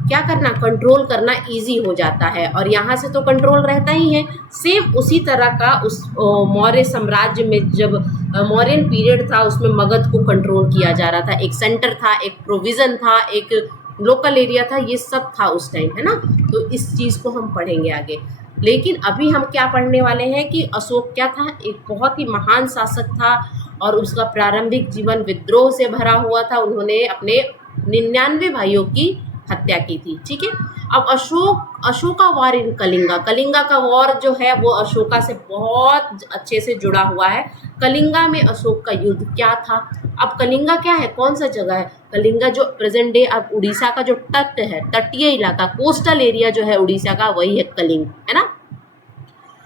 क्या करना, कंट्रोल करना इजी हो जाता है। और यहाँ से तो कंट्रोल रहता ही है। सेम उसी तरह का उस मौर्य साम्राज्य में, जब मौर्यन पीरियड था, उसमें मगध को कंट्रोल किया जा रहा था। एक सेंटर था, एक प्रोविज़न था, एक लोकल एरिया था, ये सब था उस टाइम, है ना। तो इस चीज़ को हम पढ़ेंगे आगे। लेकिन अभी हम क्या पढ़ने वाले हैं कि अशोक क्या था? एक बहुत ही महान शासक था और उसका प्रारंभिक जीवन विद्रोह से भरा हुआ था। उन्होंने अपने 99 भाइयों की हत्या की थी, ठीक है। अब अशोका वॉर इन कलिंगा, कलिंगा का वॉर जो है वो अशोका से बहुत अच्छे से जुड़ा हुआ है। कलिंगा में अशोक का युद्ध क्या था? अब कलिंगा क्या है, कौन सा जगह है? कलिंगा जो प्रेजेंट डे अब उड़ीसा का जो तट है, तटीय इलाका, कोस्टल एरिया जो है उड़ीसा का, वही है कलिंग, है ना।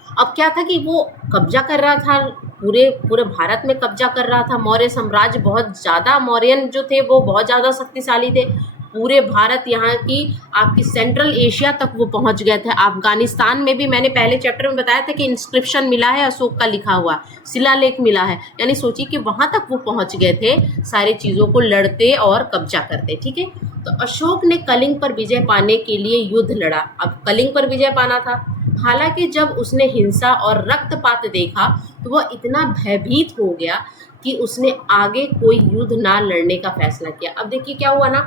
अब क्या था कि वो कब्जा कर रहा था, पूरे भारत में कब्जा कर रहा था। मौर्य साम्राज्य बहुत ज़्यादा, मौर्यन जो थे वो बहुत ज़्यादा शक्तिशाली थे। पूरे भारत, यहाँ की आपकी सेंट्रल एशिया तक वो पहुँच गए थे। अफगानिस्तान में भी मैंने पहले चैप्टर में बताया था कि इंस्क्रिप्शन मिला है अशोक का लिखा हुआ, शिलालेख मिला है। यानी सोचिए कि वहाँ तक वो पहुँच गए थे, सारी चीज़ों को लड़ते और कब्जा करते, ठीक है। तो अशोक ने कलिंग पर विजय पाने के लिए युद्ध लड़ा। अब कलिंग पर विजय पाना था। हालांकि जब उसने हिंसा और रक्तपात देखा तो वह इतना भयभीत हो गया कि उसने आगे कोई युद्ध ना लड़ने का फैसला किया। अब देखिए क्या हुआ ना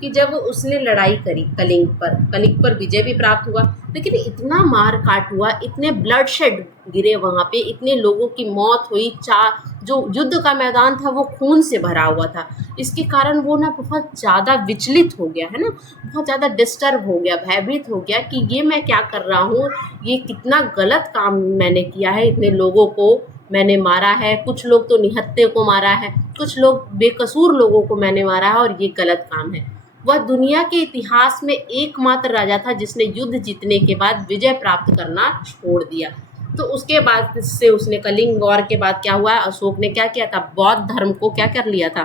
कि जब उसने लड़ाई करी कलिंग पर विजय भी प्राप्त हुआ, लेकिन इतना मार काट हुआ, इतने ब्लडशेड गिरे वहाँ पे, इतने लोगों की मौत हुई। जो युद्ध का मैदान था वो खून से भरा हुआ था। इसके कारण वो ना बहुत ज़्यादा विचलित हो गया, है ना, बहुत ज़्यादा डिस्टर्ब हो गया, भयभीत हो गया कि ये मैं क्या कर रहा हूँ, ये कितना गलत काम मैंने किया है। इतने लोगों को मैंने मारा है, कुछ लोग तो निहत्थे को मारा है, कुछ लोग बेकसूर लोगों को मैंने मारा है, और ये गलत काम है। वह दुनिया के इतिहास में एकमात्र राजा था जिसने युद्ध जीतने के बाद विजय प्राप्त करना छोड़ दिया। तो उसके बाद से उसने कलिंग वॉर के बाद क्या हुआ, अशोक ने क्या किया था, बौद्ध धर्म को क्या कर लिया था,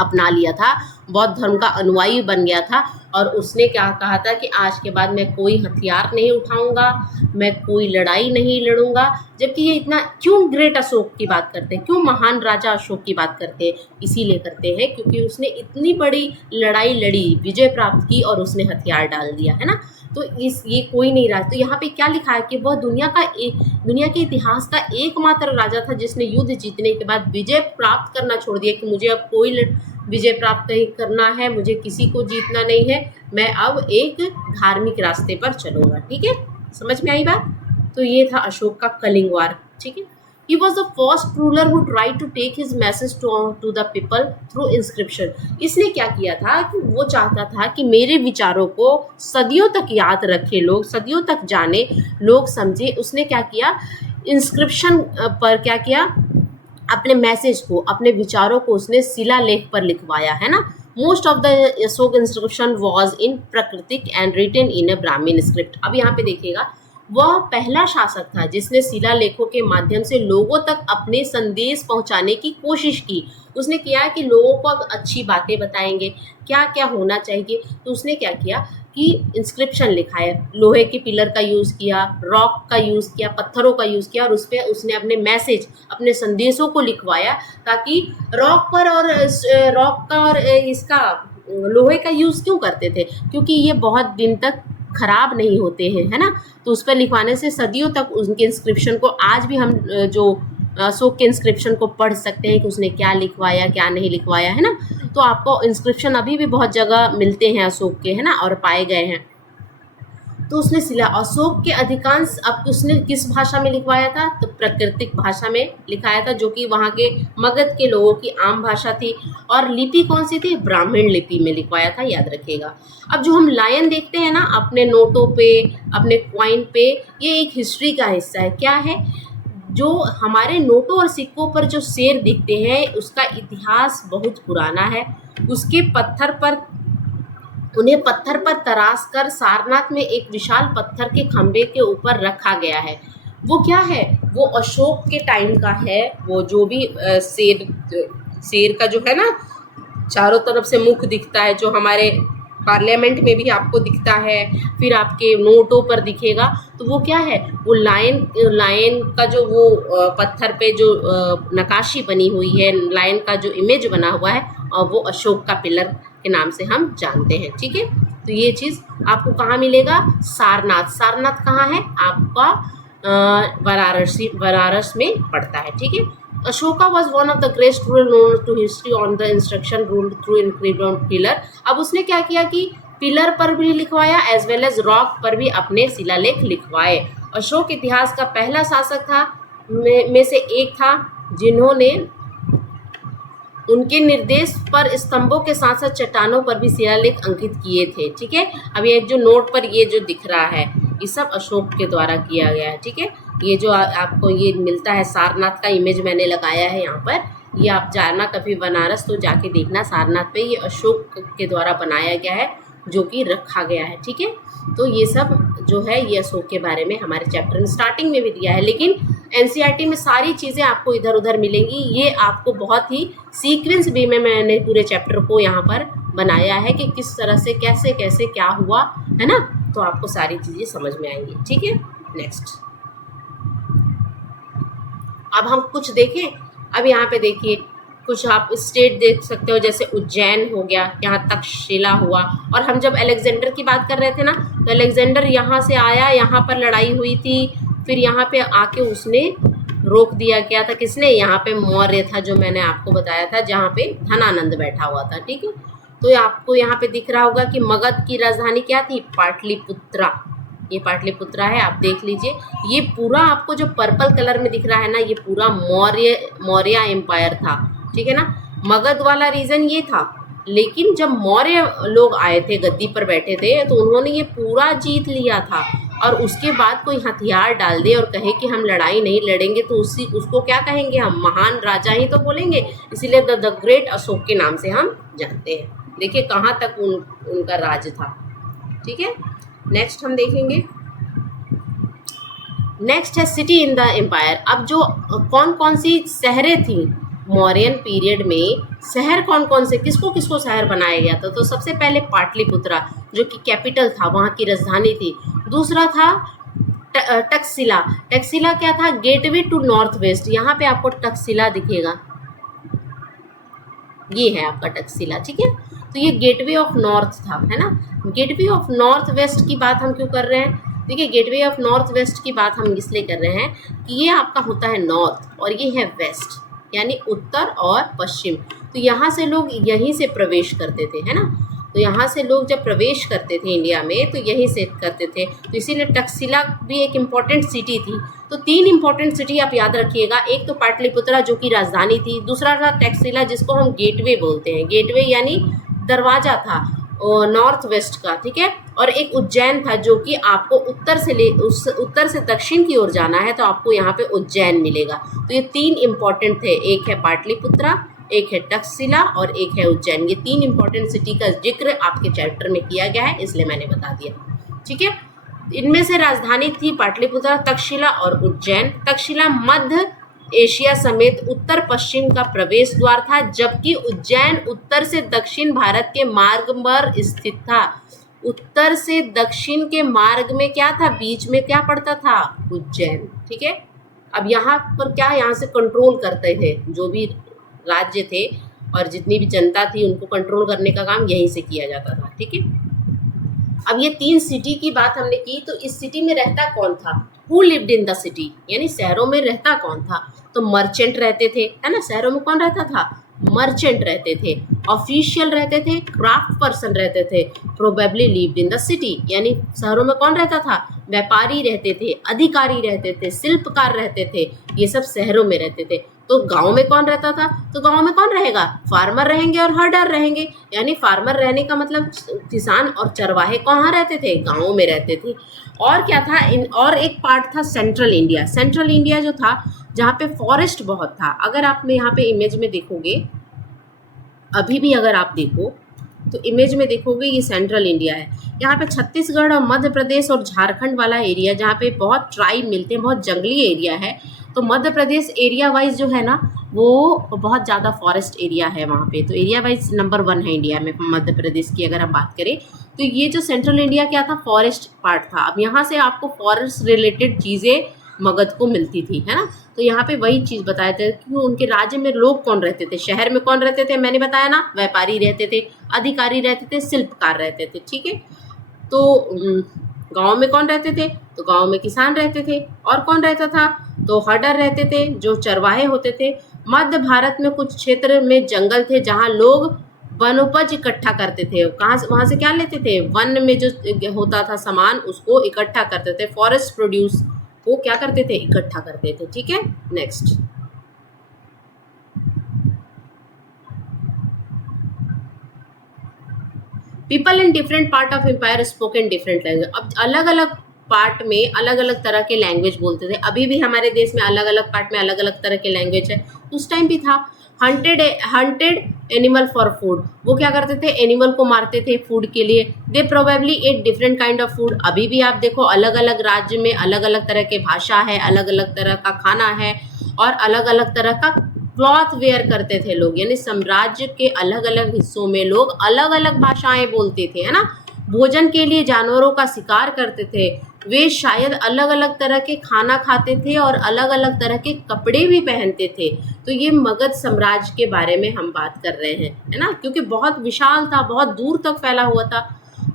अपना लिया था। बौद्ध धर्म का अनुयायी बन गया था और उसने क्या कहा था कि आज के बाद मैं कोई हथियार नहीं उठाऊंगा, मैं कोई लड़ाई नहीं लड़ूंगा। जबकि ये इतना क्यों ग्रेट अशोक की बात करते हैं, क्यों महान राजा अशोक की बात करते हैं, इसीलिए करते हैं क्योंकि उसने इतनी बड़ी लड़ाई लड़ी, विजय प्राप्त की और उसने हथियार डाल दिया, है ना। तो ये कोई नहीं रहा। तो यहाँ पे क्या लिखा है कि वह दुनिया के इतिहास का एकमात्र राजा था जिसने युद्ध जीतने के बाद विजय प्राप्त करना छोड़ दिया कि मुझे अब कोई विजय प्राप्त नहीं करना है, मुझे किसी को जीतना नहीं है, मैं अब एक धार्मिक रास्ते पर चलूंगा। ठीक है, समझ में आई बात। तो ये था अशोक का कलिंग वार। ठीक है, He was the first ruler who tried to take his message to the people through inscription. इसने क्या किया था कि वो चाहता था कि मेरे विचारों को सदियों तक याद रखे लोग, सदियों तक जाने लोग, समझे। उसने क्या किया, इंस्क्रिप्शन पर क्या किया, अपने मैसेज को, अपने विचारों को उसने शिलालेख पर लिखवाया, है ना। Most of the Ashoka inscription was in Prakrit and written in a Brahmi script. अब यहाँ पे देखिएगा, वह पहला शासक था जिसने शिलालेखों के माध्यम से लोगों तक अपने संदेश पहुंचाने की कोशिश की। उसने किया कि लोगों को अब अच्छी बातें बताएंगे, क्या क्या होना चाहिए। तो उसने क्या किया कि इंस्क्रिप्शन लिखा है, लोहे के पिलर का यूज़ किया, रॉक का यूज़ किया, पत्थरों का यूज़ किया और उस पर उसने अपने मैसेज, अपने संदेशों को लिखवाया ताकि रॉक का और इसका लोहे का यूज़ क्यों करते थे, क्योंकि ये बहुत दिन तक खराब नहीं होते हैं, है ना। तो उस पर लिखवाने से सदियों तक उनके इंस्क्रिप्शन को, आज भी हम जो अशोक के इंस्क्रिप्शन को पढ़ सकते हैं कि उसने क्या लिखवाया क्या नहीं लिखवाया, है ना। तो आपको इंस्क्रिप्शन अभी भी बहुत जगह मिलते हैं अशोक के, है ना, और पाए गए हैं। तो उसने अशोक के अधिकांश, अब उसने किस भाषा में लिखवाया था, तो प्राकृतिक भाषा में लिखाया था, जो कि वहाँ के मगध के लोगों की आम भाषा थी। और लिपि कौन सी थी, ब्राह्मण लिपि में लिखवाया था, याद रखिएगा। अब जो हम लायन देखते हैं ना अपने नोटों पे, अपने क्वाइन पे, ये एक हिस्ट्री का हिस्सा है। क्या है, जो हमारे नोटों और सिक्कों पर जो शेर दिखते हैं उसका इतिहास बहुत पुराना है। उन्हें पत्थर पर तराश कर सारनाथ में एक विशाल पत्थर के खंभे के ऊपर रखा गया है। वो क्या है, वो अशोक के टाइम का है। वो जो भी शेर का जो है ना, चारों तरफ से मुख दिखता है, जो हमारे पार्लियामेंट में भी आपको दिखता है, फिर आपके नोटों पर दिखेगा। तो वो क्या है, वो लायन का जो वो पत्थर पे जो नक्काशी बनी हुई है, लायन का जो इमेज बना हुआ है, और वो अशोक का पिलर के नाम से हम जानते हैं। ठीक है, तो ये चीज़ आपको कहाँ मिलेगा, सारनाथ कहाँ है आपका, वाराणसी में पड़ता है। ठीक है, Ashoka was one of the great ruler known to history on the instruction ruled through inscribed on pillar. अब उसने क्या किया कि पिलर पर भी लिखवाया एज वेल एज रॉक पर भी अपने शिलालेख लिखवाए। अशोक इतिहास का पहला शासक था में से एक था जिन्होंने उनके निर्देश पर स्तंभों के साथ साथ चट्टानों पर भी शिलालेख अंकित किए थे। ठीक है, अब ये जो नोट पर ये जो दिख रहा है ये सब अशोक के द्वारा किया गया है। ठीक है, ये जो आपको ये मिलता है सारनाथ का इमेज मैंने लगाया है यहाँ पर, ये आप जाना कभी बनारस तो जाके देखना, सारनाथ पे ये अशोक के द्वारा बनाया गया है जो कि रखा गया है। ठीक है, तो ये सब जो है ये अशोक के बारे में हमारे चैप्टर में स्टार्टिंग में भी दिया है, लेकिन एनसीईआरटी में सारी चीज़ें आपको इधर उधर मिलेंगी। ये आपको बहुत ही सीक्वेंस वे में मैंने पूरे चैप्टर को यहाँ पर बनाया है कि किस तरह से कैसे कैसे क्या हुआ, है ना। तो आपको सारी चीज़ें समझ में आएंगी। ठीक है, नेक्स्ट अब हम कुछ देखें। अब यहाँ पे देखिए कुछ आप स्टेट देख सकते हो, जैसे उज्जैन हो गया, यहाँ तक्षशिला हुआ। और हम जब अलेक्जेंडर की बात कर रहे थे ना, तो अलेक्जेंडर यहाँ से आया, यहाँ पर लड़ाई हुई थी, फिर यहाँ पे आके उसने रोक दिया गया था। किसने, यहाँ पे मौर्य था, जो मैंने आपको बताया था, जहाँ पे धनानंद बैठा हुआ था। ठीक है, तो आपको यहाँ पे दिख रहा होगा कि मगध की राजधानी क्या थी, पाटलिपुत्रा। ये पाटलिपुत्रा है, आप देख लीजिए। ये पूरा आपको जो पर्पल कलर में दिख रहा है ना, ये पूरा मौर्य एम्पायर था। ठीक है ना, मगध वाला रीजन ये था, लेकिन जब मौर्य लोग आए थे, गद्दी पर बैठे थे, तो उन्होंने ये पूरा जीत लिया था। और उसके बाद कोई हथियार डाल दे और कहे कि हम लड़ाई नहीं लड़ेंगे, तो उसको क्या कहेंगे, हम महान राजा ही तो बोलेंगे। इसीलिए द ग्रेट अशोक के नाम से हम जानते हैं। देखिए कहाँ तक उनका राज था। ठीक है, नेक्स्ट हम देखेंगे। नेक्स्ट है सिटी इन द एम्पायर। अब जो कौन कौन सी शहरें थी मौर्यन पीरियड में, शहर कौन कौन से, किसको किसको शहर बनाया गया था? तो सबसे पहले पाटलिपुत्रा जो कि कैपिटल था, वहाँ की राजधानी थी। दूसरा था टक्सिला। टक्सिला क्या था? Gateway to north west. यहाँ पे आपको टक्सिला दिखेगा, ये है आपका टक्सिला, ठीक है। तो ये गेटवे ऑफ नॉर्थ था, है ना। गेटवे ऑफ नॉर्थ वेस्ट की बात हम क्यों कर रहे हैं? देखिए, गेटवे ऑफ नॉर्थ वेस्ट की बात हम इसलिए कर रहे हैं कि ये आपका होता है नॉर्थ और ये है वेस्ट, यानी उत्तर और पश्चिम। तो यहाँ से लोग यहीं से प्रवेश करते थे, है ना। तो यहाँ से लोग जब प्रवेश करते थे इंडिया में तो यहीं से करते थे, तो इसीलिए टक्सिला भी एक इम्पॉर्टेंट सिटी थी। तो 3 इम्पॉर्टेंट सिटी आप याद रखिएगा, एक तो पाटलिपुत्रा जो कि राजधानी थी, दूसरा था टक्सिला जिसको हम गेटवे बोलते हैं, गेटवे यानी दरवाजा था नॉर्थ वेस्ट का, ठीक है। और एक उज्जैन था जो कि आपको उत्तर से दक्षिण की ओर जाना है तो आपको यहाँ पे उज्जैन मिलेगा। तो ये 3 इम्पॉर्टेंट थे, एक है पाटलिपुत्रा, एक है टक्सिला और एक है उज्जैन। ये 3 इंपॉर्टेंट सिटी का जिक्र आपके चैप्टर में किया गया है, इसलिए मैंने बता दिया, ठीक है। इनमें से राजधानी थी पाटलिपुत्रा, तक्षशिला और उज्जैन। तक्षशिला मध्य एशिया समेत उत्तर पश्चिम का प्रवेश द्वार था, जबकि उज्जैन उत्तर से दक्षिण भारत के मार्ग पर स्थित था। उत्तर से दक्षिण के मार्ग में क्या था? बीच में क्या पड़ता था? उज्जैन, ठीक है। अब यहाँ पर क्या, यहाँ से कंट्रोल करते थे जो भी राज्य थे और जितनी भी जनता थी उनको कंट्रोल करने का काम यहीं से किया जाता था, ठीक है। अब ये 3 सिटी की बात हमने की, तो इस सिटी में रहता कौन था? Who lived in the city, यानी शहरों में रहता कौन था? तो मर्चेंट रहते थे, है ना। शहरों में कौन रहता था? मर्चेंट रहते थे, ऑफिशियल रहते थे, क्राफ्ट पर्सन रहते थे, probably lived in the city, यानी शहरों में कौन रहता था? व्यापारी रहते थे, अधिकारी रहते थे, शिल्पकार रहते थे, ये सब शहरों में रहते थे। तो गांव में कौन रहता था? तो गांव में कौन रहेगा? फार्मर रहेंगे और हर्डर रहेंगे, यानी फार्मर रहने का मतलब किसान और चरवाहे कहाँ रहते थे? गाँव में रहते थे। और क्या था और एक पार्ट था सेंट्रल इंडिया। सेंट्रल इंडिया जो था जहाँ पे फॉरेस्ट बहुत था। अगर आप में यहाँ पे इमेज में देखोगे, अभी भी अगर आप देखो तो इमेज में देखोगे ये सेंट्रल इंडिया है। यहाँ पे छत्तीसगढ़ और मध्य प्रदेश और झारखंड वाला एरिया जहाँ पे बहुत ट्राइब मिलते हैं, बहुत जंगली एरिया है। तो मध्य प्रदेश एरिया वाइज जो है ना वो बहुत ज़्यादा फॉरेस्ट एरिया है वहाँ पे, तो एरिया वाइज नंबर 1 है इंडिया में मध्य प्रदेश की अगर हम बात करें। तो ये जो सेंट्रल इंडिया क्या था? फॉरेस्ट पार्ट था। अब यहाँ से आपको फॉरेस्ट रिलेटेड चीज़ें मगध को मिलती थी, है ना। तो यहाँ पे वही चीज़ बताए थे कि उनके राज्य में लोग कौन रहते थे। शहर में कौन रहते थे? मैंने बताया ना, व्यापारी रहते थे, अधिकारी रहते थे, शिल्पकार रहते थे, ठीक है। तो गांव में कौन रहते थे? तो गांव में किसान रहते थे। और कौन रहता था? तो हर्डर रहते थे जो चरवाहे होते थे। मध्य भारत में कुछ क्षेत्र में जंगल थे जहाँ लोग वनोपज इकट्ठा करते थे। वहाँ से क्या लेते थे? वन में जो होता था सामान उसको इकट्ठा करते थे, फॉरेस्ट प्रोड्यूस को क्या करते थे? इकट्ठा करते थे, ठीक है। Next, people in different part of empire spoke in different language. अब अलग अलग पार्ट में अलग अलग तरह के लैंग्वेज बोलते थे। अभी भी हमारे देश में अलग अलग पार्ट में अलग अलग तरह के लैंग्वेज है, उस टाइम भी था। हंटेड एनिमल फॉर फूड, वो क्या करते थे? एनिमल को मारते थे फूड के लिए। They probably at different kind of food. अभी भी आप देखो अलग अलग राज्य में अलग अलग तरह के भाषा है, अलग अलग तरह का खाना है और अलग अलग तरह का क्लॉथ वेयर करते थे लोग, यानी साम्राज्य के अलग अलग हिस्सों में लोग अलग अलग भाषाएं बोलते थे, है ना। भोजन के लिए जानवरों का शिकार करते थे। वे शायद अलग अलग तरह के खाना खाते थे और अलग अलग तरह के कपड़े भी पहनते थे। तो ये मगध साम्राज्य के बारे में हम बात कर रहे हैं, है ना, क्योंकि बहुत विशाल था, बहुत दूर तक फैला हुआ था।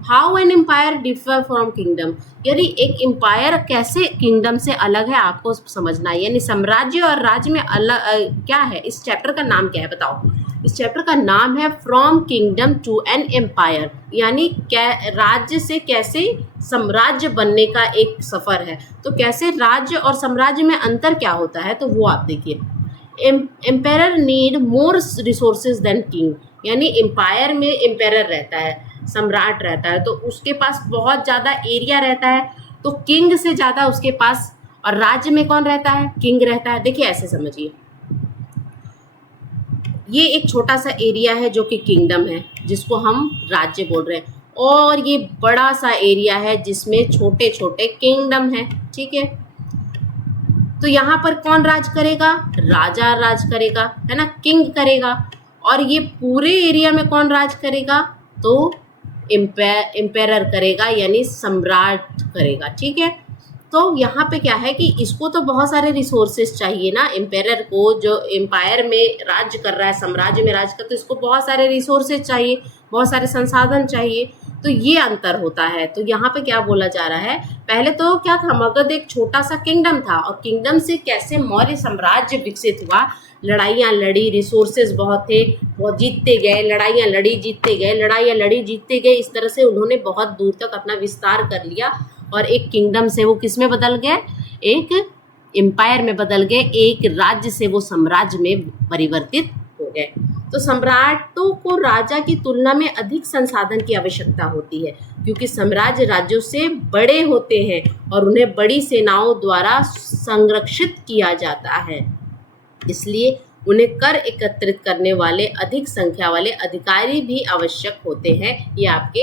How an empire differ from kingdom, यानी एक एम्पायर कैसे किंगडम से अलग है आपको समझना है। यानी साम्राज्य और राज्य में अलग क्या है? इस चैप्टर का नाम क्या है बताओ? इस चैप्टर का नाम है from kingdom to an empire, यानी राज्य से कैसे साम्राज्य बनने का एक सफर है। तो कैसे राज्य और साम्राज्य में अंतर क्या होता है, तो वो आप देखिए। Empire need more resources than king, यानी एम्पायर में एम्पायर रहता है, सम्राट रहता है, तो उसके पास बहुत ज़्यादा एरिया रहता है, तो किंग से ज़्यादा उसके पास। और राज्य में कौन रहता है? किंग रहता है। देखिए ऐसे समझिए, ये एक छोटा सा एरिया है जो कि किंगडम है, जिसको हम राज्य बोल रहे हैं, और ये बड़ा सा एरिया है जिसमें छोटे छोटे किंगडम है, ठीक है। तो यहाँ पर कौन राज करेगा? राजा राज करेगा, है ना, किंग करेगा। और ये पूरे एरिया में कौन राज करेगा, तो एम्पायर करेगा, यानी सम्राट करेगा। ठीक है, तो यहाँ पे क्या है कि इसको तो बहुत सारे रिसोर्सेज चाहिए ना, एम्पायर को, जो एम्पायर में राज्य कर रहा है, साम्राज्य में राज्य कर, तो इसको बहुत सारे रिसोर्सेज चाहिए, बहुत सारे संसाधन चाहिए। तो ये अंतर होता है। तो यहाँ पे क्या बोला जा रहा है, पहले तो क्या था, मगध एक छोटा सा किंगडम था, और किंगडम से कैसे मौर्य साम्राज्य विकसित हुआ, लड़ाइयाँ लड़ी, रिसोर्सेज बहुत थे, बहुत जीतते गए, लड़ाइयाँ लड़ी जीतते गए, लड़ाइयाँ लड़ी जीतते गए, इस तरह से उन्होंने बहुत दूर तक अपना विस्तार कर लिया, और एक किंगडम से वो किस में बदल गए, एक एम्पायर में बदल गए, एक राज्य से वो साम्राज्य में परिवर्तित हो गए। तो सम्राटों को राजा की तुलना में अधिक संसाधन की आवश्यकता होती है, क्योंकि साम्राज्य राज्यों से बड़े होते हैं और उन्हें बड़ी सेनाओं द्वारा संरक्षित किया जाता है। इसलिए उन्हें कर एकत्रित करने वाले अधिक संख्या वाले अधिकारी भी आवश्यक होते हैं। ये आपके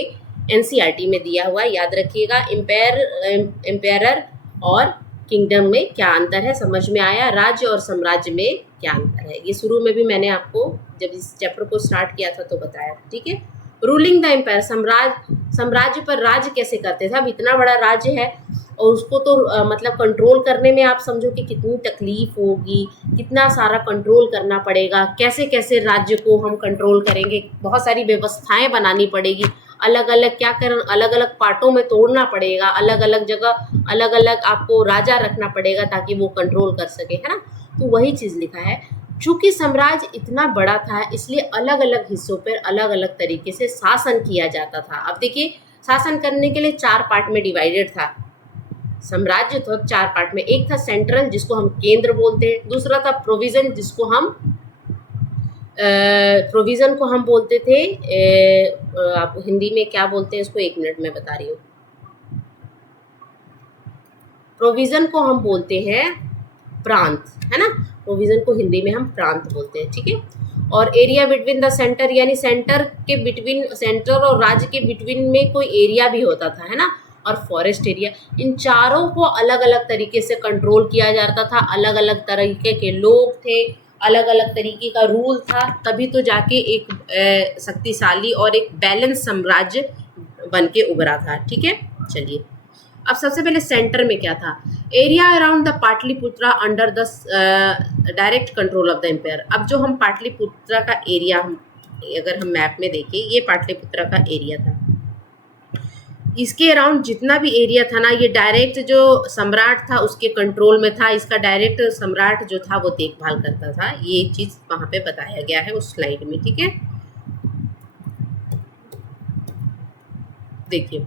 एनसीईआरटी में दिया हुआ, याद रखिएगा। एम्पायर और किंगडम में क्या अंतर है, समझ में आया। राज्य और साम्राज्य में क्या अंतर है, ये शुरू में भी मैंने आपको जब इस चैप्टर को स्टार्ट किया था तो बताया। ठीक है, रूलिंग द एम्पायर, साम्राज्य पर राज्य कैसे करते थे। अब इतना बड़ा राज्य है और उसको तो मतलब कंट्रोल करने में आप समझो कि कितनी तकलीफ होगी, कितना सारा कंट्रोल करना पड़ेगा, कैसे कैसे राज्य को हम कंट्रोल करेंगे, बहुत सारी व्यवस्थाएं बनानी पड़ेगी, अलग अलग क्या कर, अलग अलग पार्टों में तोड़ना पड़ेगा, अलग अलग जगह अलग अलग आपको राजा रखना पड़ेगा ताकि वो कंट्रोल कर सके, है ना। तो वही चीज़ लिखा है। चूंकि साम्राज्य इतना बड़ा था, इसलिए अलग अलग हिस्सों पर अलग अलग तरीके से शासन किया जाता था। अब देखिए, शासन करने के लिए 4 पार्ट में डिवाइडेड था साम्राज्य, तो 4 पार्ट में। एक था सेंट्रल, जिसको हम केंद्र बोलते हैं, दूसरा था प्रोविजन, जिसको हम प्रोविजन को हम बोलते थे, आप हिंदी में क्या बोलते हैं इसको, 1 मिनट में बता रही हूँ। प्रोविजन को हम बोलते हैं प्रांत, है ना, प्रोविजन को हिंदी में हम प्रांत बोलते हैं। ठीक है, और एरिया बिटवीन द सेंटर, यानी सेंटर के बिटवीन, सेंटर और राज्य के बिटवीन में कोई एरिया भी होता था, है ना, और फॉरेस्ट एरिया। इन चारों को अलग अलग तरीके से कंट्रोल किया जाता था, अलग अलग तरीके के लोग थे, अलग अलग तरीके का रूल था, तभी तो जाके एक शक्तिशाली और एक बैलेंस साम्राज्य बन के उभरा था। ठीक है, चलिए अब सबसे पहले सेंटर में क्या था, area around the Pataliputra under the direct control of the empire. अब जो हम पाटलिपुत्रा का एरिया, अगर हम मैप में देखें, ये पाटलिपुत्रा का एरिया था, इसके अराउंड जितना भी एरिया था ना, ये डायरेक्ट जो सम्राट था उसके कंट्रोल में था। इसका डायरेक्ट सम्राट जो था वो देखभाल करता था। ये चीज़ वहाँ पे बताया गया है उस स्लाइड में। ठीक है, देखिए,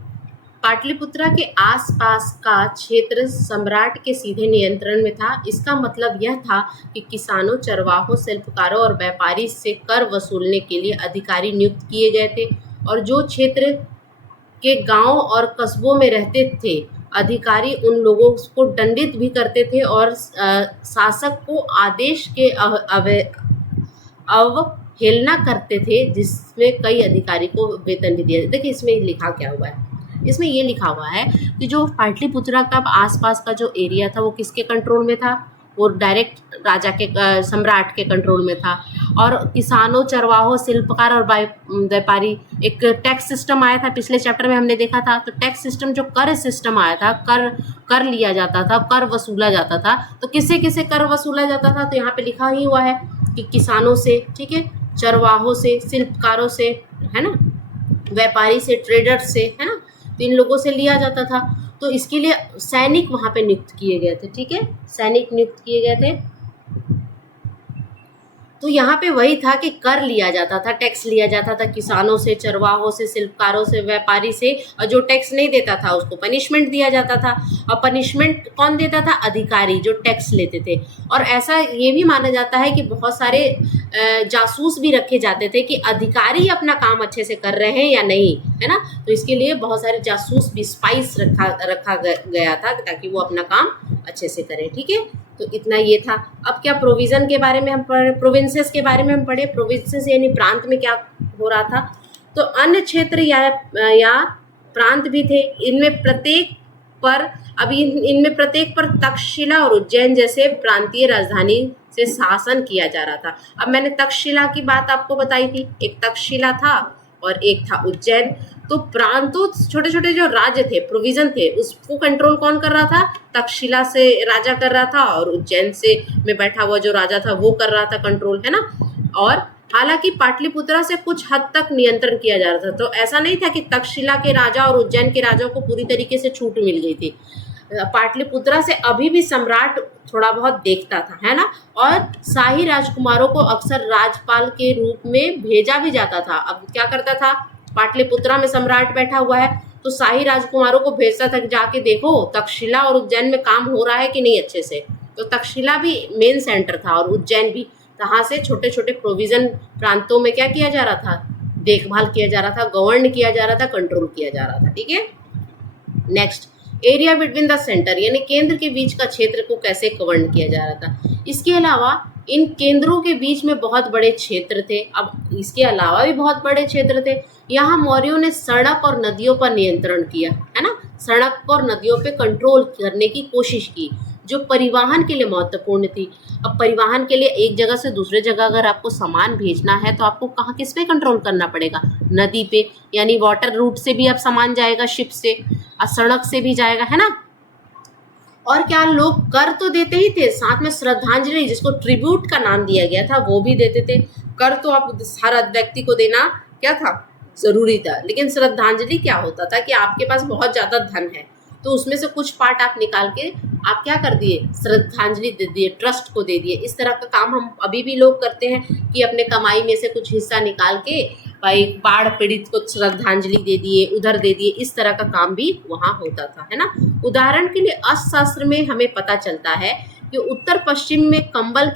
पाटलिपुत्रा के आसपास का क्षेत्र सम्राट के सीधे नियंत्रण में था। इसका मतलब यह था कि किसानों, चरवाहों, शिल्पकारों और व्यापारी से कर वसूलने के लिए अधिकारी नियुक्त किए गए थे, और जो क्षेत्र के गांव और कस्बों में रहते थे, अधिकारी उन लोगों को दंडित भी करते थे और शासक को आदेश के अवहेलना करते थे, जिसमें कई अधिकारी को वेतन भी दिया। देखिए इसमें लिखा क्या हुआ है, इसमें ये लिखा हुआ है कि जो पाटलिपुत्रा का आसपास का जो एरिया था वो किसके कंट्रोल में था, वो डायरेक्ट राजा के, सम्राट के कंट्रोल में था। और किसानों, चरवाहों, शिल्पकार और व्यापारी, एक टैक्स सिस्टम आया था, पिछले चैप्टर में हमने देखा था। तो टैक्स सिस्टम, जो कर सिस्टम आया था, कर लिया जाता था, कर वसूला जाता था। तो किससे किससे कर वसूला जाता था, तो यहाँ पे लिखा ही हुआ है कि किसानों से, ठीक है, चरवाहों से, शिल्पकारों से, है ना, व्यापारी से, ट्रेडर से, है ना, तो इन लोगों से लिया जाता था। तो इसके लिए सैनिक वहाँ पे नियुक्त किए गए थे। ठीक है, सैनिक नियुक्त किए गए थे। तो यहाँ पे वही था कि कर लिया जाता था, टैक्स लिया जाता था किसानों से, चरवाहों से, शिल्पकारों से, व्यापारी से, और जो टैक्स नहीं देता था उसको पनिशमेंट दिया जाता था। और पनिशमेंट कौन देता था, अधिकारी जो टैक्स लेते थे। और ऐसा ये भी माना जाता है कि बहुत सारे जासूस भी रखे जाते थे कि अधिकारी अपना काम अच्छे से कर रहे हैं या नहीं, है ना। तो इसके लिए बहुत सारे जासूस भी, स्पाइस रखा गया था ताकि वो अपना काम अच्छे से करें। ठीक है, तो इतना ये था। अब क्या प्रोविज़न के बारे में हम पढ़े, प्रोविंसेस के बारे में हम पढ़े। प्रोविंसेस यानी प्रांत में क्या हो रहा था, तो अन्य क्षेत्र या प्रांत भी थे। इनमें प्रत्येक पर अभी इनमें प्रत्येक पर तक्षशिला और उज्जैन जैसे प्रांतीय राजधानी से शासन किया जा रहा था। अब मैंने तक्षशिला की बात आपको बताई थी, एक तक्षशिला था और एक था उज्जैन। तो प्रांतों, छोटे छोटे जो राज्य थे, प्रोविजन थे, उसको कंट्रोल कौन कर रहा था? तक्षशिला से राजा कर रहा था और उज्जैन से में बैठा हुआ जो राजा था वो कर रहा था कंट्रोल, है ना। और हालांकि पाटलिपुत्रा से कुछ हद तक नियंत्रण किया जा रहा था। तो ऐसा नहीं था कि तक्षशिला के राजा और उज्जैन के राजाओं को पूरी तरीके से छूट मिल गई थी। पाटलिपुत्रा से अभी भी सम्राट थोड़ा बहुत देखता था, है ना। और शाही राजकुमारों को अक्सर राजपाल के रूप में भेजा भी जाता था। अब क्या करता था, पाटलिपुत्रा में सम्राट बैठा हुआ है तो शाही राजकुमारों को भेजता था कि जाके देखो तक्षशिला और उज्जैन में काम हो रहा है कि नहीं अच्छे से। तो तक्षशिला भी मेन सेंटर था और उज्जैन भी। तहाँ से छोटे छोटे प्रोविजन प्रांतों में क्या किया जा रहा था? देखभाल किया जा रहा था, गवर्न किया जा रहा था, कंट्रोल किया जा रहा था। ठीक है। Next, area between the centre, यानी केंद्र के बीच का क्षेत्र को कैसे गवर्न किया जा रहा था। इसके अलावा इन केंद्रों के बीच में बहुत बड़े क्षेत्र थे। अब इसके अलावा भी बहुत बड़े क्षेत्र थे। यहाँ मौर्यों ने सड़क और नदियों पर नियंत्रण किया, है ना। सड़क और नदियों पे कंट्रोल करने की कोशिश की, जो परिवहन के लिए महत्वपूर्ण थी। अब परिवहन के लिए एक जगह से दूसरे जगह अगर आपको सामान भेजना है तो आपको कहाँ, किस पे कंट्रोल करना पड़ेगा? नदी पे, यानी वाटर रूट से भी अब सामान जाएगा, शिप से, और सड़क से भी जाएगा, है ना। और क्या, लोग कर तो देते ही थे, साथ में श्रद्धांजलि, जिसको ट्रिब्यूट का नाम दिया गया था, वो भी देते थे। कर तो आप हर व्यक्ति को देना क्या था, जरूरी था। लेकिन श्रद्धांजलि क्या होता था कि आपके पास बहुत ज्यादा धन है तो उसमें से कुछ पार्ट आप निकाल के आप क्या कर दिए, श्रद्धांजलि दे दिए, ट्रस्ट को दे दिए। इस तरह का काम हम अभी भी लोग करते हैं कि अपने कमाई में से कुछ हिस्सा निकाल के भाई बाढ़ पीड़ित को श्रद्धांजलि दे दिए, उधर दे दिए। इस तरह का काम भी वहाँ होता था, है ना। उदाहरण के लिए अर्थशास्त्र में हमें पता चलता है कि उत्तर पश्चिम में कंबल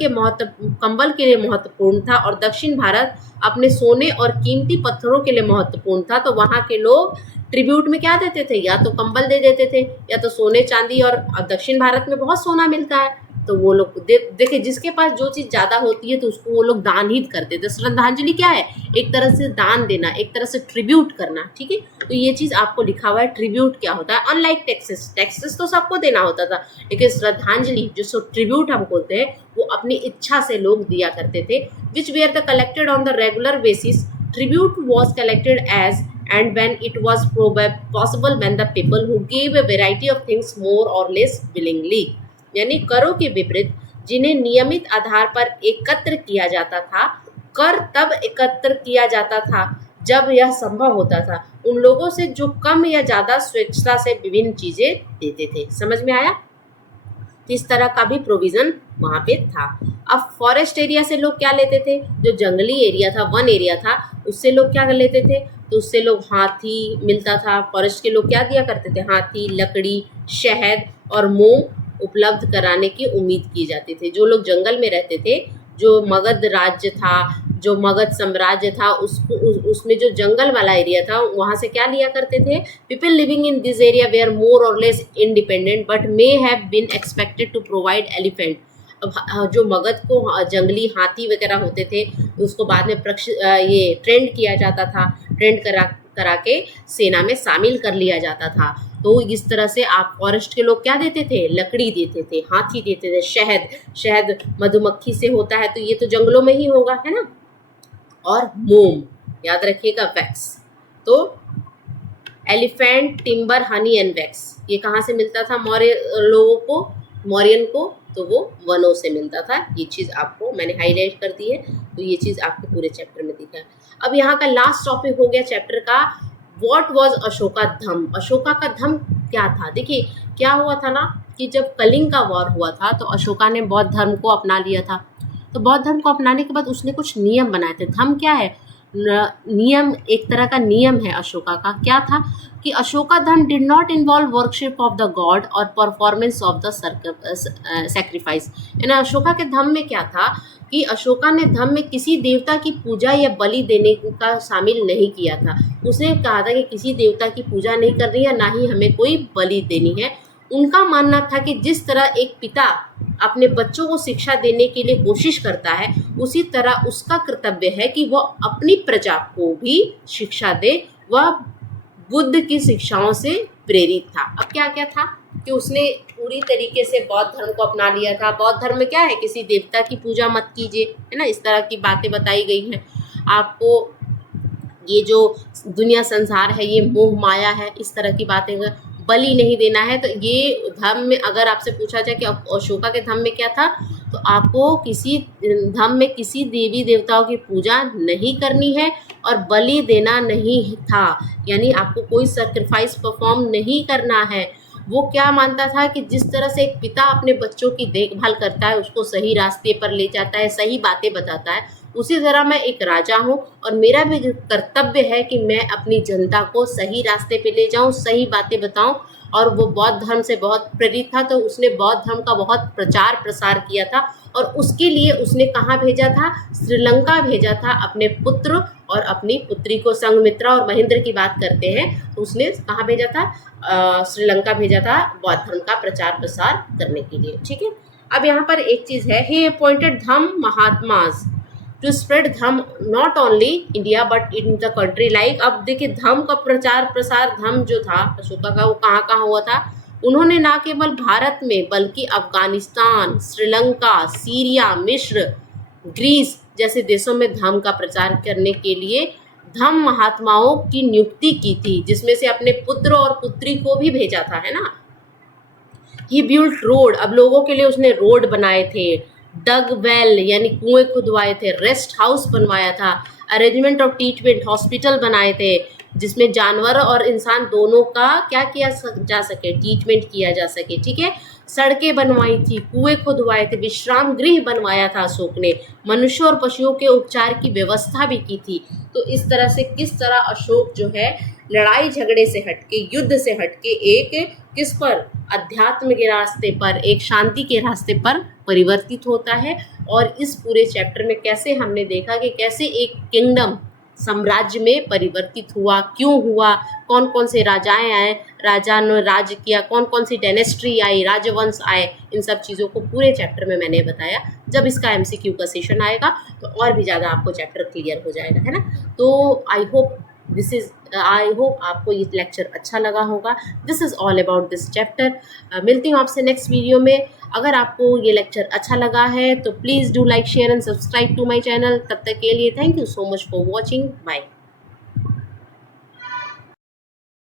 के लिए महत्वपूर्ण था और दक्षिण भारत अपने सोने और कीमती पत्थरों के लिए महत्वपूर्ण था। तो वहाँ के लोग ट्रिब्यूट में क्या देते थे, या तो कंबल दे देते थे या तो सोने चांदी। और दक्षिण भारत में बहुत सोना मिलता है तो वो लोग देखिए, जिसके पास जो चीज़ ज़्यादा होती है तो उसको वो लोग दान ही करते थे। श्रद्धांजलि क्या है, एक तरह से दान देना, एक तरह से ट्रिब्यूट करना। ठीक है, तो ये चीज़ आपको लिखा हुआ है, ट्रिब्यूट क्या होता है। अनलाइक टैक्सेस तो सबको देना होता था, लेकिन श्रद्धांजलि जो ट्रिब्यूट हम बोलते हैं वो अपनी इच्छा से लोग दिया करते थे। Which were the collected on the regular basis, tribute was collected as and when it was possible when the people who gave a variety of things more or less willingly, यानी करों के विपरीत जिन्हें नियमित आधार पर एकत्र किया जाता था। कर तब एकत्र किया जाता था जब यह संभव होता था उन लोगों से जो कम या ज़्यादा स्वेच्छा से विभिन्न चीज़ें देते थे। समझ में आया? इस तरह का भी प्रोविज़न वहाँ पे था। अब फॉरेस्ट एरिया से लोग क्या लेते थे, जो जंगली एरिया था, वन एरिया था, उससे लोग क्या कर लेते थे, तो उससे लोग हाथी मिलता था। फॉरेस्ट के लोग क्या दिया करते थे, हाथी, लकड़ी, शहद और मोम उपलब्ध कराने की उम्मीद की जाती थी। जो लोग जंगल में रहते थे, जो मगध राज्य था, जो मगध साम्राज्य था, उसमें जो जंगल वाला एरिया था वहाँ से क्या लिया करते थे, people living in this area were more or less independent but may have been expected to provide elephant. अब जो मगध को जंगली हाथी वगैरह होते थे उसको बाद में ये ट्रेंड किया जाता था, ट्रेंड करा के सेना में शामिल कर लिया जाता था। तो इस तरह से आप फॉरेस्ट के लोग क्या देते थे, लकड़ी देते थे, हाथी देते थे, शहद मधुमक्खी से होता है तो ये तो जंगलों में ही होगा, है ना। और मोम, याद रखिएगा, वैक्स। तो elephant, timber, honey and wax ये कहाँ से मिलता था मौर्यन को, तो वो वनों से मिलता था। ये चीज़ आपको मैंने हाईलाइट कर दी है, तो ये चीज़ आपको पूरे चैप्टर में दिखा है। अब यहाँ का लास्ट टॉपिक हो गया चैप्टर का, व्हाट वाज अशोका धम्म। अशोका का धम्म क्या था। देखिए क्या हुआ था ना कि जब कलिंग का वॉर हुआ था तो अशोका ने बौद्ध धर्म को अपना लिया था। तो बौद्ध धर्म को अपनाने के बाद उसने कुछ नियम बनाए थे। धम्म क्या है, नियम, एक तरह का नियम है अशोका का। क्या था कि अशोका धर्म did not involve worship of the God और परफॉर्मेंस ऑफ द सैक्रिफाइस। यानी अशोका के धर्म में क्या था कि अशोका ने धर्म में किसी देवता की पूजा या बलि देने का शामिल नहीं किया था। उसने कहा था कि किसी देवता की पूजा नहीं करनी है, ना ही हमें कोई बलि देनी है। उनका मानना था कि जिस तरह एक पिता अपने बच्चों को शिक्षा देने के लिए कोशिश करता है, उसी तरह उसका कर्तव्य है कि वह अपनी प्रजा को भी शिक्षा दे। वह बुद्ध की शिक्षाओं से प्रेरित था। अब क्या क्या था कि उसने पूरी तरीके से बौद्ध धर्म को अपना लिया था। बौद्ध धर्म में क्या है, किसी देवता की पूजा मत कीजिए, है ना, इस तरह की बातें बताई गई हैं आपको। ये जो दुनिया संसार है ये मोह माया है, इस तरह की बातें, बलि नहीं देना है। तो ये धर्म में अगर आपसे पूछा जाए कि अशोका के धर्म में क्या था, तो आपको किसी धर्म में किसी देवी देवताओं की पूजा नहीं करनी है और बलि देना नहीं था, यानी आपको कोई सैक्रिफाइस परफॉर्म नहीं करना है। वो क्या मानता था कि जिस तरह से एक पिता अपने बच्चों की देखभाल करता है, उसको सही रास्ते पर ले जाता है, सही बातें बताता है, उसी तरह मैं एक राजा हूँ और मेरा भी कर्तव्य है कि मैं अपनी जनता को सही रास्ते पे ले जाऊँ, सही बातें बताऊँ। और वो बौद्ध धर्म से बहुत प्रेरित था, तो उसने बौद्ध धर्म का बहुत प्रचार प्रसार किया था और उसके लिए उसने कहाँ भेजा था, श्रीलंका भेजा था अपने पुत्र और अपनी पुत्री को। संघमित्रा और महेंद्र की बात करते हैं, तो उसने कहाँ भेजा था, श्रीलंका भेजा था बौद्ध धर्म का प्रचार प्रसार करने के लिए। ठीक है, अब यहाँ पर एक चीज़ है, he appointed dhamma mahatmas to spread dharma not only India but in the country like. अब देखिए धर्म का प्रचार प्रसार, धर्म जो था अशोका का, वो कहाँ कहाँ हुआ था। उन्होंने ना केवल भारत में बल्कि अफगानिस्तान, श्रीलंका, सीरिया, मिस्र, ग्रीस जैसे देशों में धर्म का प्रचार करने के लिए धम्म महात्माओं की नियुक्ति की थी, जिसमें से अपने पुत्र और पुत्री को भी भेजा था, है ना। ही बिल्ट रोड, अब लोगों के लिए उसने रोड बनाए थे, डग वेल यानी कुएं खुदवाए थे, रेस्ट हाउस बनवाया था, अरेंजमेंट ऑफ ट्रीटमेंट हॉस्पिटल बनाए थे जिसमें जानवर और इंसान दोनों का क्या किया जा सके, ट्रीटमेंट किया जा सके। ठीक है, सड़कें बनवाई थी, कुएं खुदवाए थे, विश्राम गृह बनवाया था अशोक ने, मनुष्य और पशुओं के उपचार की व्यवस्था भी की थी। तो इस तरह से किस तरह अशोक जो है लड़ाई झगड़े से हटके, युद्ध से हटके एक किस पर, अध्यात्म के रास्ते पर, एक शांति के रास्ते पर परिवर्तित होता है। और इस पूरे चैप्टर में कैसे हमने देखा कि कैसे एक किंगडम साम्राज्य में परिवर्तित हुआ, क्यों हुआ, कौन कौन से राजाएं आए, राजा ने राज किया, कौन कौन सी डायनेस्टी आई, राजवंश आए, इन सब चीज़ों को पूरे चैप्टर में मैंने बताया। जब इसका एमसीक्यू का सेशन आएगा तो और भी ज़्यादा आपको चैप्टर क्लियर हो जाएगा, है ना। तो आई होप आपको ये लेक्चर अच्छा लगा होगा। This is all about this chapter. मिलती हूँ आपसे नेक्स्ट वीडियो में। अगर आपको ये लेक्चर अच्छा लगा है तो please do like, share and subscribe to my channel. तब तक के लिए thank you so much for watching. Bye.